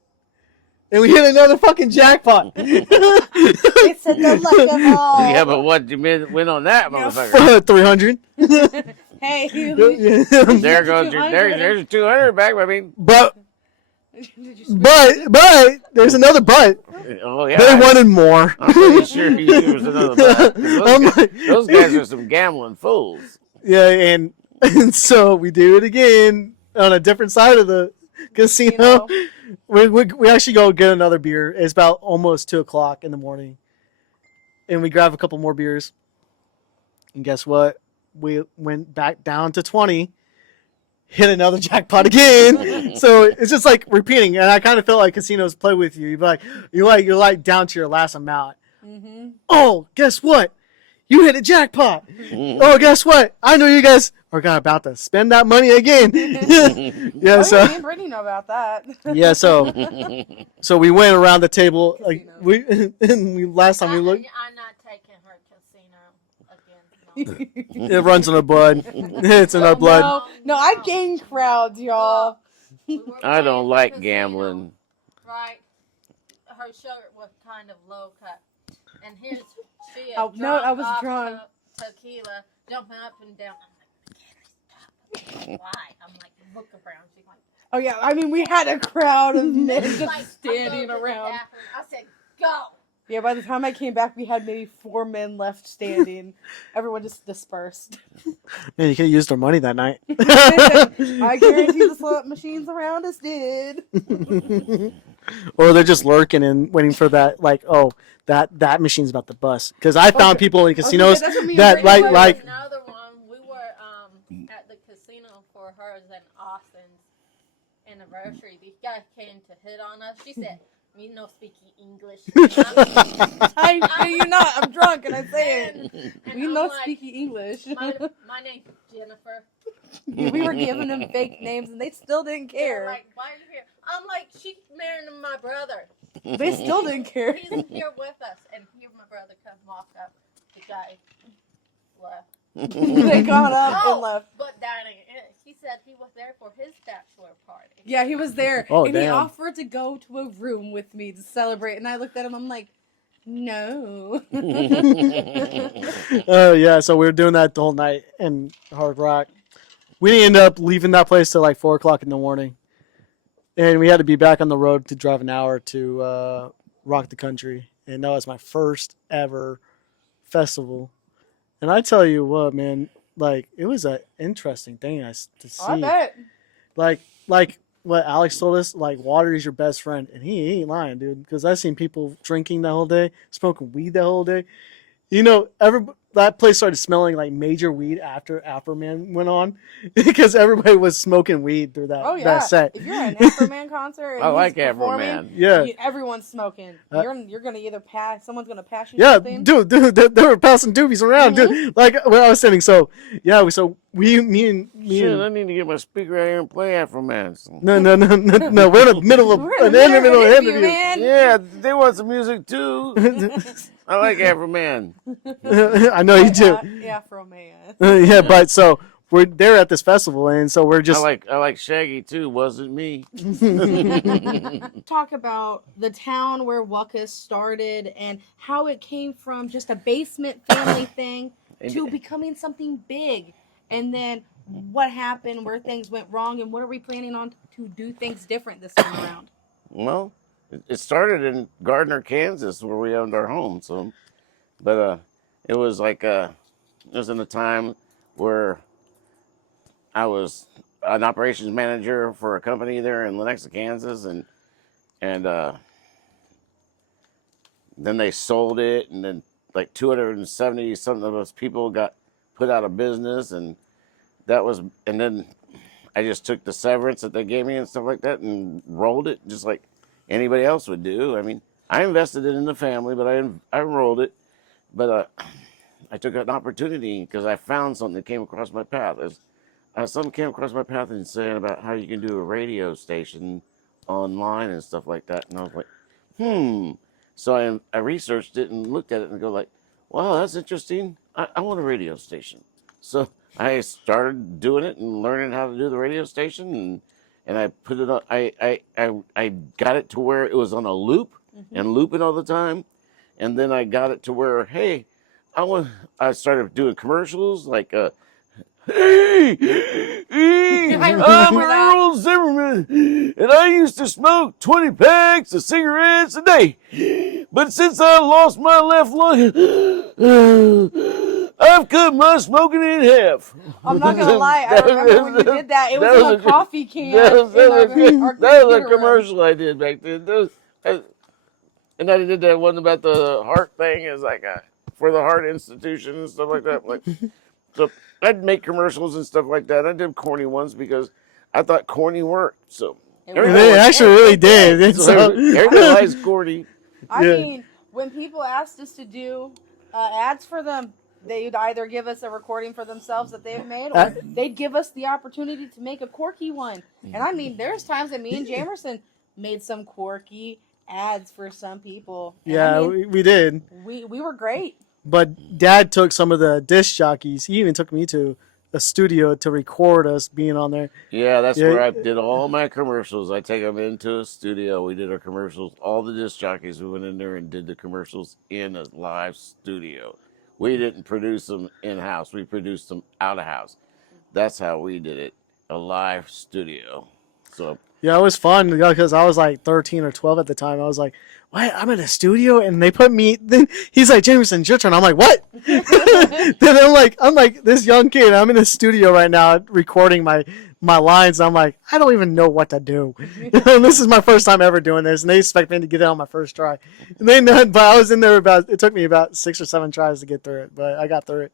And we hit another fucking jackpot. It's a good luck of all. Yeah, but what did you win on that, motherfucker? 300. Hey, There goes there's your 200 back. I mean, but there's another but. Oh yeah, they wanted more. I'm pretty sure there was another but. Those guys are some gambling fools. Yeah, and so we do it again on a different side of the casino. We actually go get another beer. It's about almost 2:00 in the morning, and we grab a couple more beers. And guess what? We went back down to 20, hit another jackpot again. So it's just like repeating. And I kind of feel like casinos play with you. You're like down to your last amount. Mm-hmm. Oh, guess what? You hit a jackpot. Oh, guess what? I know you guys are about to spend that money again. Yeah, so me and Brittany know about that. Yeah, so we went around the table. Like last time we looked. I'm not taking her casino again. No. It runs in our blood. It's in our blood. No, I gain crowds, y'all. I don't like gambling. Right. Her shirt was kind of low cut, and here's she. Oh no, I was drunk. Tequila, jumping up and down. Why? I'm like, look around. She's like, oh yeah, I mean we had a crowd of men just standing around. I said, go. Yeah, by the time I came back, we had maybe 4 men left standing. Everyone just dispersed. Man, you could have used our money that night. I guarantee the slot machines around us did. Or they're just lurking and waiting for that, like, oh, that machine's about to bust. Because I found people in casinos that like. Another one. We were at the casino for hers and Austin's anniversary. These guys came to hit on us. She said, "We no speak English." You're not. I'm drunk and I say it. We no speak English. My name's Jennifer. We were giving them fake names and they still didn't care. Like, why are you here? I'm like, she's marrying my brother. They still didn't care. He's here with us, and here my brother come walk up. The guy left. They got up and left. But Danny, he said he was there for his bachelor party. Yeah, he was there. Oh, and damn. he offered to go to a room with me to celebrate. And I looked at him, I'm like, no. Oh, yeah, so we were doing that the whole night in Hard Rock. We ended up leaving that place till like 4:00 in the morning. And we had to be back on the road to drive an hour to Rock the Country. And that was my first ever festival. And I tell you what, man, like, it was an interesting thing to see. I bet. Like what Alex told us, like water is your best friend, and he ain't lying, dude. Because I've seen people drinking the whole day, smoking weed the whole day. You know, that place started smelling like major weed after Afroman went on, because everybody was smoking weed through that set. If you're at an Afroman concert and I like he's performing, Afroman. everyone's smoking. You're gonna either pass. Someone's gonna pass you. Yeah, something. dude, they were passing doobies around, dude. Like where I was standing. So yeah, me and I need to get my speaker out here and play Afroman. No. We're in the middle of an interview. Man. Yeah, they want some music too. I like Afroman. I know you do. Afroman. Yeah, but so we're there at this festival, and so we're just. I like Shaggy too. Wasn't me. Talk about the town where WUCA started and how it came from just a basement family thing to becoming something big, and then what happened, where things went wrong, and what are we planning on to do things different this time around? Well, it started in Gardner, Kansas, where we owned our home. So, but it was like it was in a time where I was an operations manager for a company there in Lenexa, Kansas, and then they sold it, and then like 270 something of those people got put out of business, and then I just took the severance that they gave me and stuff like that and rolled it just like anybody else would do. I mean, I invested it in the family, but I rolled it, but I took an opportunity because I found something that came across my path. Something came across my path and saying about how you can do a radio station online and stuff like that, and I was like, So I researched it and looked at it and go like, wow, that's interesting. I want a radio station. So I started doing it and learning how to do the radio station, and I put it on. I got it to where it was on a loop and looping all the time, and then I got it to where I started doing commercials like hey, I'm Earl Zimmerman, and I used to smoke 20 packs of cigarettes a day. But since I lost my left lung, I've cut my smoking in half. I'm not going to lie, I remember when you did that. It was in a coffee can. That was a commercial I did back then. And I did that one about the heart thing, is like for the heart institution and stuff like that. Like, so I'd make commercials and stuff like that. I did corny ones because I thought corny worked. So they actually really did. So everybody likes corny. I mean, when people asked us to do ads for them, they'd either give us a recording for themselves that they've made, or they'd give us the opportunity to make a quirky one. And I mean, there's times that me and Jamerson made some quirky ads for some people. And yeah, I mean, we did. We were great. But Dad took some of the disc jockeys. He even took me to a studio to record us being on there. Yeah, that's where I did all my commercials. I take them into a studio. We did our commercials. All the disc jockeys, we went in there and did the commercials in a live studio. We didn't produce them in-house. We produced them out-of-house. That's how we did it, a live studio. So yeah, it was fun because I was like 13 or 12 at the time. I was like, what? I'm in a studio? And they put me, then he's like, Jameson, your turn. I'm like, what? Then I'm like this young kid. I'm in a studio right now recording my lines. I'm like, I don't even know what to do. This is my first time ever doing this. And they expect me to get it on my first try. And but I was in there it took me about 6 or 7 tries to get through it, but I got through it.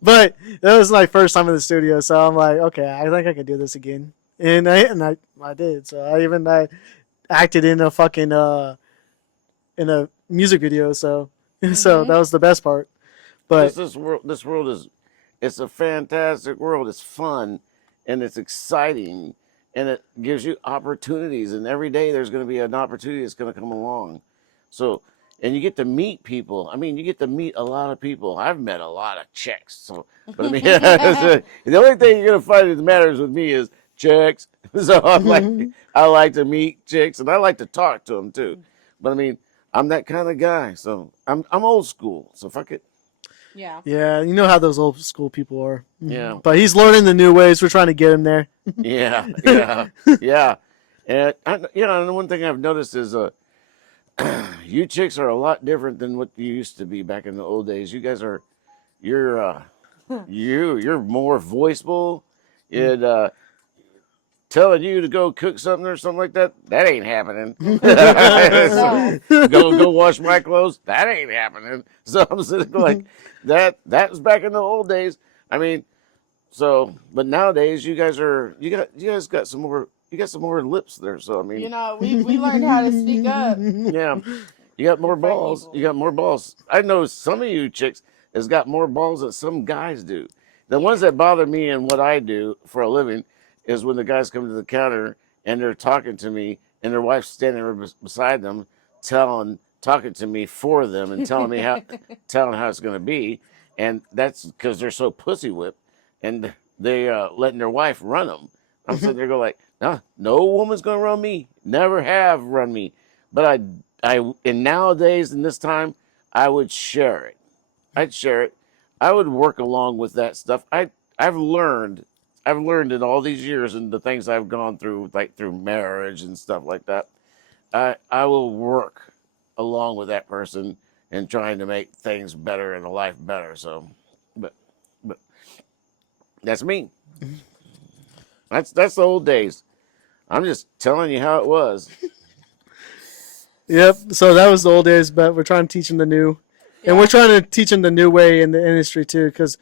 But that was my first time in the studio. So I'm like, okay, I think I could do this again. And I did. So I acted in a fucking, in a music video. So that was the best part. But this world it's a fantastic world. It's fun and it's exciting and it gives you opportunities. And every day there's going to be an opportunity that's going to come along. So, and you get to meet people. I mean, you get to meet a lot of people. I've met a lot of chicks. So, but I mean, the only thing you're going to find that matters with me is chicks. So I like to meet chicks and I like to talk to them too. But I mean, I'm that kind of guy. So I'm old school. So fuck it. Yeah. Yeah, you know how those old school people are. Yeah. But he's learning the new ways. We're trying to get him there. Yeah. And and one thing I've noticed is you chicks are a lot different than what you used to be back in the old days. You guys you're more voiceful. telling you to go cook something or something like that, that ain't happening. No. Go wash my clothes, that ain't happening. So I'm sitting there like, that was back in the old days. I mean, so, but nowadays you guys got some more lips there. So I mean, You know, we learned how to speak up. yeah, you got more Fight balls. people. You got more balls. I know some of you chicks has got more balls than some guys do. The ones that bother me and what I do for a living is when the guys come to the counter and they're talking to me and their wife's standing right beside them, talking to me for them and telling how it's going to be, and that's because they're so pussy whipped and they letting their wife run them. I'm sitting there going like, no woman's going to run me. Never have run me. But and nowadays in this time, I would share it. I'd share it. I would work along with that stuff. I've learned in all these years and the things I've gone through, like through marriage and stuff like that. I will work along with that person and trying to make things better and a life better. So, but that's me. That's the old days. I'm just telling you how it was. Yep. So that was the old days, but we're trying to teach them the new, and we're trying to teach them the new way in the industry too, because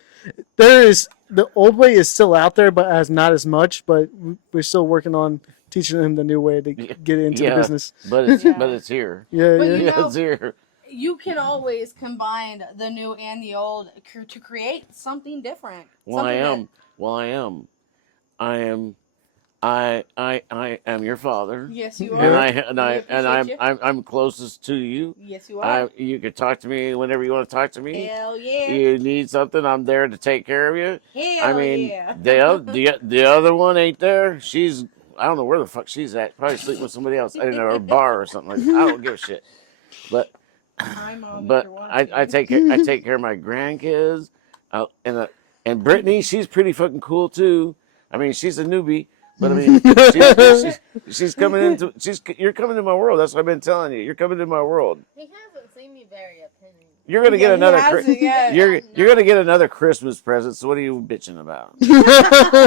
the old way is still out there, but as not as much. But we're still working on teaching them the new way to get into the business. But it's here. Yeah, But yeah. you know, It's here. you can always combine the new and the old to create something different. Well, I am your father. Yes, you And are. I'm closest to you. Yes, you are. You can talk to me whenever you want to talk to me. Hell yeah. You need something, I'm there to take care of you. Hell yeah. the other one ain't there. I don't know where the fuck she's at. Probably sleeping with somebody else. I don't know, or a bar or something like that. I don't give a shit. But I take care of my grandkids. And Brittany, she's pretty fucking cool too. I mean, she's a newbie, but I mean, she's coming into you're coming to my world. That's what I've been telling you. You're coming to my world. He hasn't seen me very opinion. You're gonna get another. You're No. gonna get another Christmas present. So what are you bitching about? I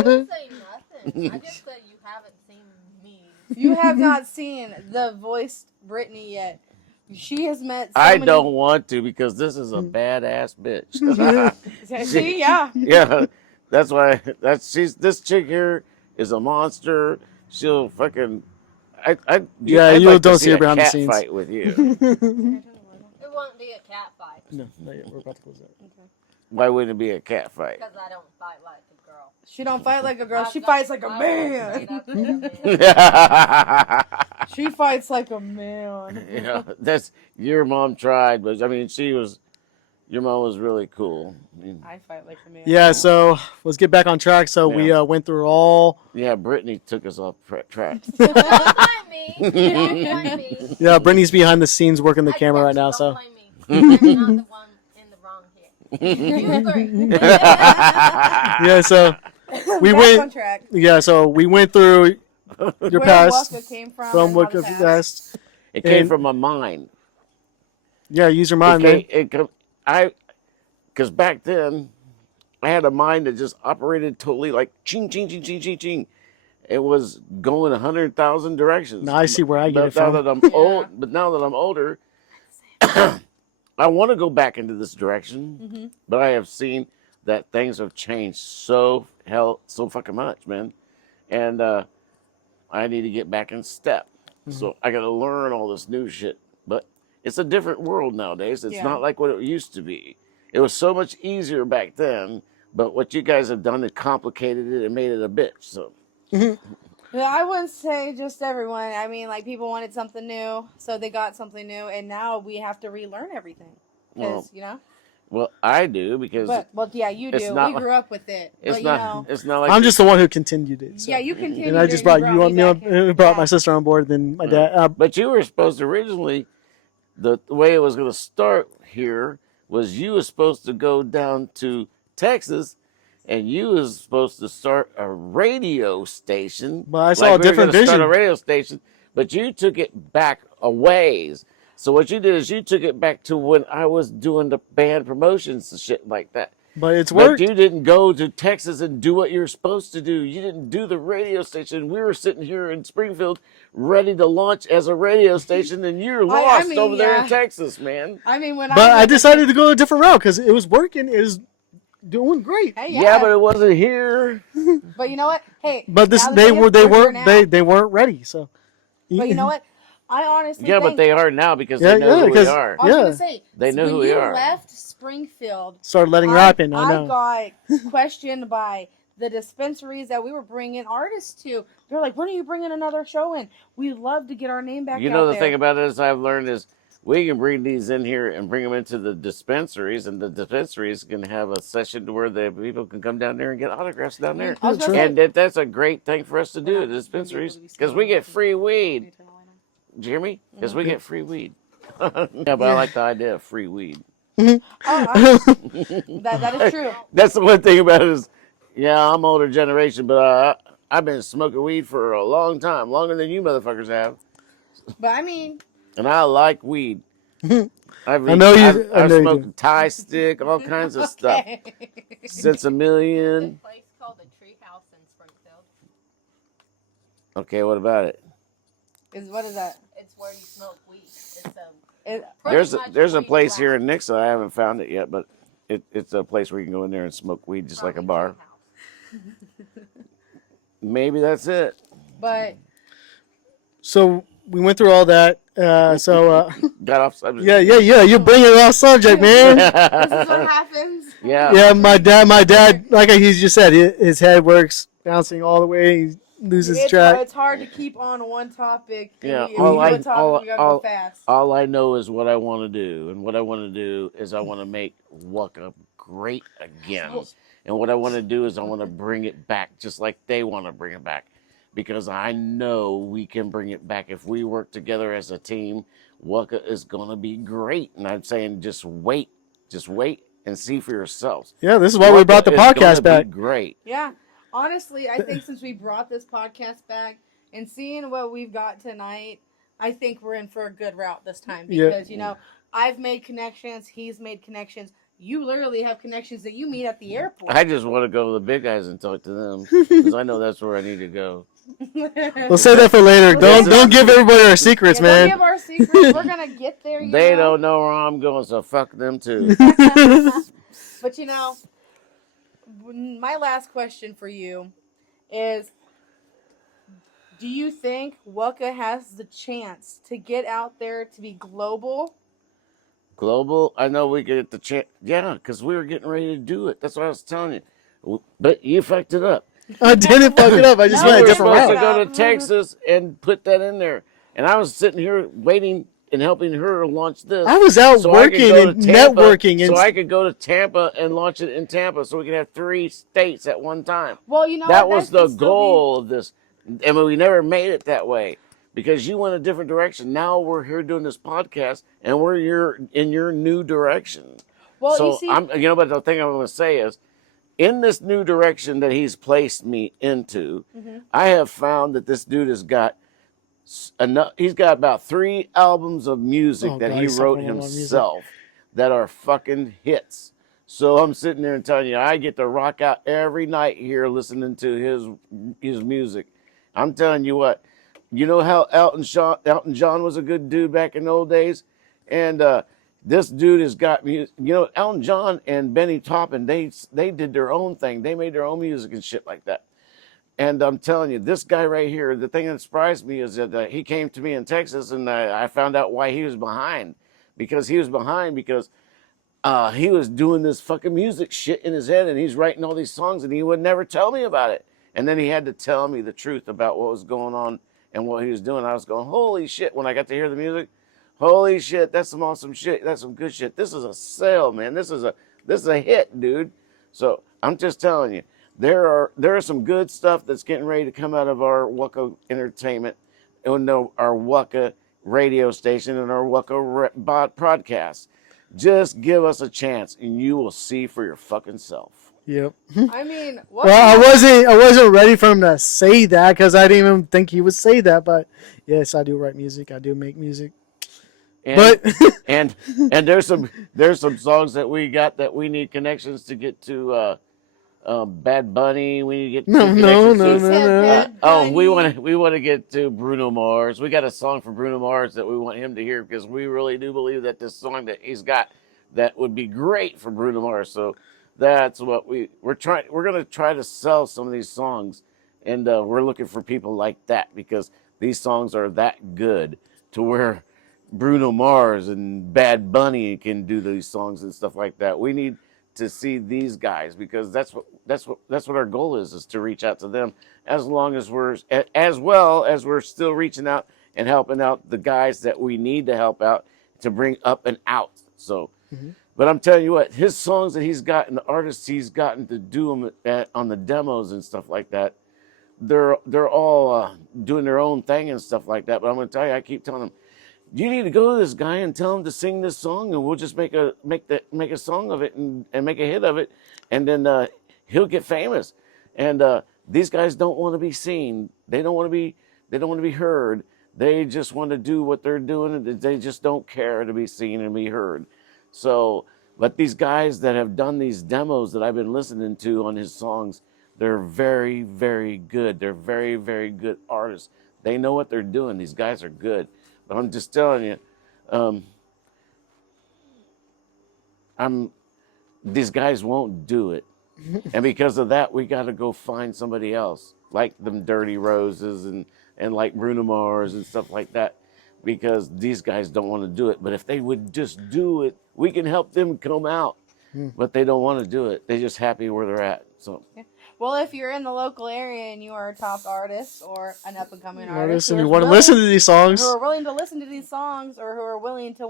didn't say nothing. I just said you haven't seen me. You have not seen the voiced Brittany yet. She has met I don't want to because this is a badass bitch. See, yeah. Yeah, that's why. This chick here is a monster. She'll fucking. I'd you like to don't see her behind the cat scenes. fight with you. It won't be a cat fight No, not yet. We're about to close that. Why wouldn't it be a cat fight? because I don't fight like a girl. She don't fight like a girl. She I fights like a will man. straight up to a man. She fights like a man. Yeah, that's your mom tried, but I mean, your mom was really cool. I mean, I fight like a man. Yeah. So let's get back on track. So we went through all. yeah, Brittany took us off track. Don't blame me. Don't blame me. Yeah, Brittany's behind the scenes working the I camera said right now. don't So. blame me. I'm not the one in the wrong here. You agree. Yeah. So we Back on went. track. Yeah. So we went through your Where past. WUCA came from. From and how the WUCA past. It came And- from my mind. Yeah, use your mind, man. Because back then, I had a mind that just operated totally like ching, ching, ching, ching, ching, ching. It was going 100,000 directions. Now I see where I get it Now from. that I'm old, but now that I'm older, I want to go back into this direction. But I have seen that things have changed so fucking much, man. And I need to get back in step. So I got to learn all this new shit. But it's a different world nowadays. It's not like what it used to be. It was so much easier back then. But what you guys have done is complicated it and made it a bitch. So. Yeah, I wouldn't say just everyone. I mean, like, people wanted something new, so they got something new, and now we have to relearn everything. Because, you know? Well, I do because Yeah, you it's do. not We grew up with it. it's But, not. It's not like I'm just the one who continued it. So. Yeah, you continued And I it, just brought you on. me back in. Brought my sister on board. Then my dad. But you were supposed to originally. The way it was going to start here was you was supposed to go down to Texas, and you was supposed to start a radio station. But I saw a different we were gonna vision. Start a radio station, but you took it back a ways. So what you did is you took it back to when I was doing the band promotions and shit like that. But it's But worked. you didn't go to Texas and do what you're supposed to do. You didn't do the radio station. We were sitting here in Springfield ready to launch as a radio station, and you're lost over there in Texas, man. I mean, but I decided to go a different route because it was working. It was doing great. Hey, yeah, but it wasn't here. But you know what? Hey, but they weren't ready. So, but you know what? I honestly but they are now because they know who we are. I was gonna say they know who we are. When you left Springfield, started letting rap in. I got questioned by the dispensaries that we were bringing artists to. They're like, "When are you bringing another show in? We'd love to get our name back." You know, the thing about it is, I've learned is we can bring these in here and bring them into the dispensaries, and the dispensaries can have a session to where the people can come down there and get autographs down there. And that's a great thing for us to do, the dispensaries, because we get free weed. Do you hear me? Because we get free weed. Yeah, but I like the idea of free weed. That is true. That's the one thing about it is, yeah, I'm older generation, but I've been smoking weed for a long time, longer than you motherfuckers have. But I mean, and I like weed. I've smoked Thai stick, all kinds of stuff. Since a million. There's a place called the Tree House in Springfield. Okay, what about it? What is that? It's where you smoke weed. There's a place here in Nixa. I haven't found it yet, but it's a place where you can go in there and smoke weed just like a bar. Maybe that's it. But so we went through all that. Got off subject. Yeah. You're bringing it off subject, man. This is what happens. Yeah. My dad, like he just said, his head works bouncing all the way. He loses track. It's hard to keep on one topic. Yeah. All I know is what I want to do, and what I want to do is I want to make WUCA great again. And what I want to do is I want to bring it back just like they want to bring it back. Because I know we can bring it back. If we work together as a team, WUCA is going to be great. And I'm saying just wait and see for yourselves. Yeah, this is why we brought the podcast back. Great. Yeah. Honestly, I think since we brought this podcast back and seeing what we've got tonight, I think we're in for a good route this time. Because, I've made connections. He's made connections. You literally have connections that you meet at the airport. I just want to go to the big guys and talk to them because I know that's where I need to go. We'll say that for later. Don't give everybody our secrets, man. Don't give our secrets. We're gonna get there. They don't know where I'm going, so fuck them too. But my last question for you is: do you think WUCA has the chance to get out there to be global? Global? I know we get the chance. Yeah, because we were getting ready to do it. That's what I was telling you. But you fucked it up. I didn't fuck it up. I just went a different route. We were supposed to go to Texas and put that in there. And I was sitting here waiting and helping her launch this. I was out working and networking. So I could go to Tampa and launch it in Tampa so we could have 3 states at one time. Well, that was the goal of this. I mean, we never made it that way because you went a different direction. Now we're here doing this podcast and we're in your new direction. Well, so you see, but the thing I'm going to say is, in this new direction that he's placed me into, I have found that this dude has got enough. He's got about 3 albums of music that he wrote himself that are fucking hits. So I'm sitting there and telling you, I get to rock out every night here listening to his music. I'm telling you what, you know how Elton John was a good dude back in the old days, and this dude has got music. You know, Elton John and Benny Taupin, they did their own thing. They made their own music and shit like that. And I'm telling you, this guy right here, the thing that surprised me is that he came to me in Texas, and I found out why he was behind. Because he was behind because he was doing this fucking music shit in his head, and he's writing all these songs, and he would never tell me about it. And then he had to tell me the truth about what was going on and what he was doing. I was going, holy shit, when I got to hear the music. Holy shit, that's some awesome shit. That's some good shit. This is a sale, man. This is a hit, dude. So I'm just telling you, there are some good stuff that's getting ready to come out of our WUCA Entertainment and our WUCA radio station and our WUCA podcast. Just give us a chance and you will see for your fucking self. Yep. I mean, I wasn't ready for him to say that because I didn't even think he would say that. But yes, I do write music. I do make music. And, but and there's some songs that we got that we need connections to get to. Bad Bunny. We get no. we want to get to Bruno Mars. We got a song for Bruno Mars that we want him to hear because we really do believe that this song that he's got that would be great for Bruno Mars. So that's what we're trying. We're gonna try to sell some of these songs, and we're looking for people like that because these songs are that good to where Bruno Mars and Bad Bunny can do these songs and stuff like that. We need to see these guys because that's what our goal is to reach out to them as well as we're still reaching out and helping out the guys that we need to help out to bring up and out. So, but I'm telling you what, his songs that he's gotten, the artists he's gotten to do them on the demos and stuff like that, they're all doing their own thing and stuff like that. But I'm going to tell you, I keep telling them, you need to go to this guy and tell him to sing this song, and we'll just make a song of it and make a hit of it, and then he'll get famous. And these guys don't want to be seen. They don't want to be heard. They just want to do what they're doing, and they just don't care to be seen and be heard. So, but these guys that have done these demos that I've been listening to on his songs, they're very, very good. They're very, very good artists. They know what they're doing. These guys are good. But I'm just telling you, these guys won't do it. And because of that, we got to go find somebody else, like them Dirty Roses and like Bruno Mars and stuff like that, because these guys don't want to do it. But if they would just do it, we can help them come out. But they don't want to do it. They're just happy where they're at. So. Yeah. Well, if you're in the local area and you are a top artist or an up-and-coming artist, and you want to listen to these songs, who are willing to listen to these songs, or who are wanting to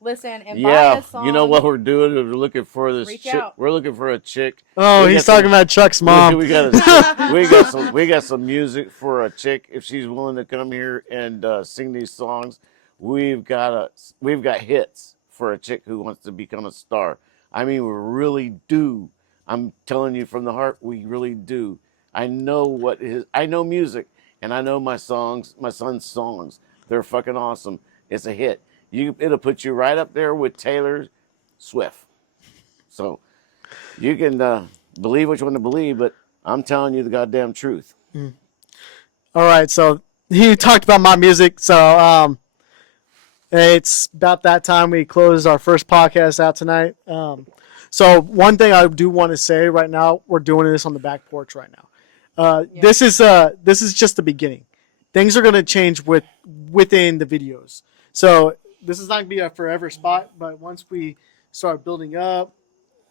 listen and buy a song, you know what we're doing? We're looking for this reach chick. out. We're looking for a chick. Oh, he's talking about Chuck's mom. We got some music for a chick if she's willing to come here and sing these songs. We've got hits for a chick who wants to become a star. I mean, we really do. I'm telling you from the heart, we really do. I know music, and I know my songs, my son's songs. They're fucking awesome. It's a hit. It'll put you right up there with Taylor Swift. So you can believe what you want to believe, but I'm telling you the goddamn truth. All right, so he talked about my music, so it's about that time we close our first podcast out tonight. So one thing I do want to say right now, we're doing this on the back porch right now. This is just the beginning. Things are going to change within the videos. So this is not going to be a forever spot, but once we start building up,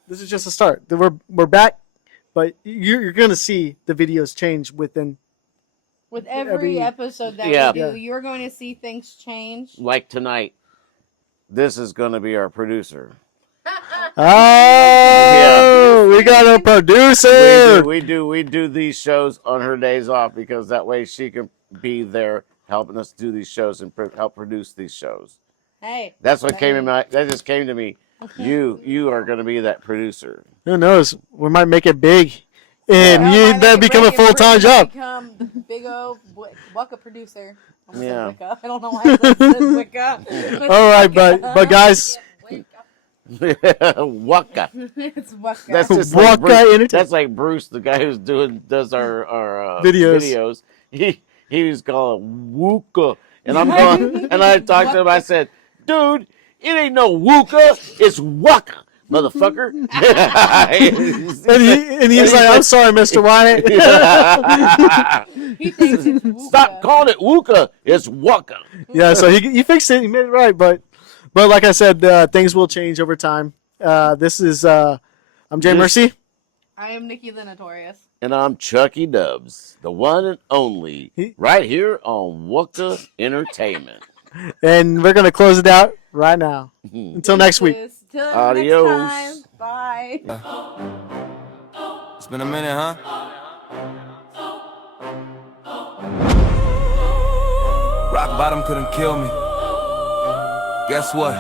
this is just a start. We're back, but you're going to see the videos change within. With every episode that we do, you're going to see things change. Like tonight, this is going to be our producer. Oh, we got a producer. We do these shows on her days off because that way she can be there helping us do these shows and help produce these shows. Hey, that's what that just came to me. You are going to be that producer. Who knows? We might make it big, and that become a full-time job. Become the big old WUCA producer. Yeah. I don't know why I said WUCA. All right, but guys. WUCA. It's WUCA. That's just WUCA Entertainment. That's like Bruce, the guy who does our videos. He was called WUCA, and I'm going and I talked to him. I said, "Dude, it ain't no WUCA, it's WUCA, motherfucker." and he's like, "I'm sorry, Mr. Wyatt." He thinks it's WUCA. Stop calling it WUCA. It's WUCA. Yeah, so he fixed it. He made it right, but like I said, things will change over time. This is I'm Jay Mercy. I am Nikki the Notorious. And I'm Chuckie Dubbs, the one and only, right here on WUCA Entertainment. And we're gonna close it out right now. Until next week. Adios. Next time. Bye. It's been a minute, huh? Rock bottom couldn't kill me. Guess what?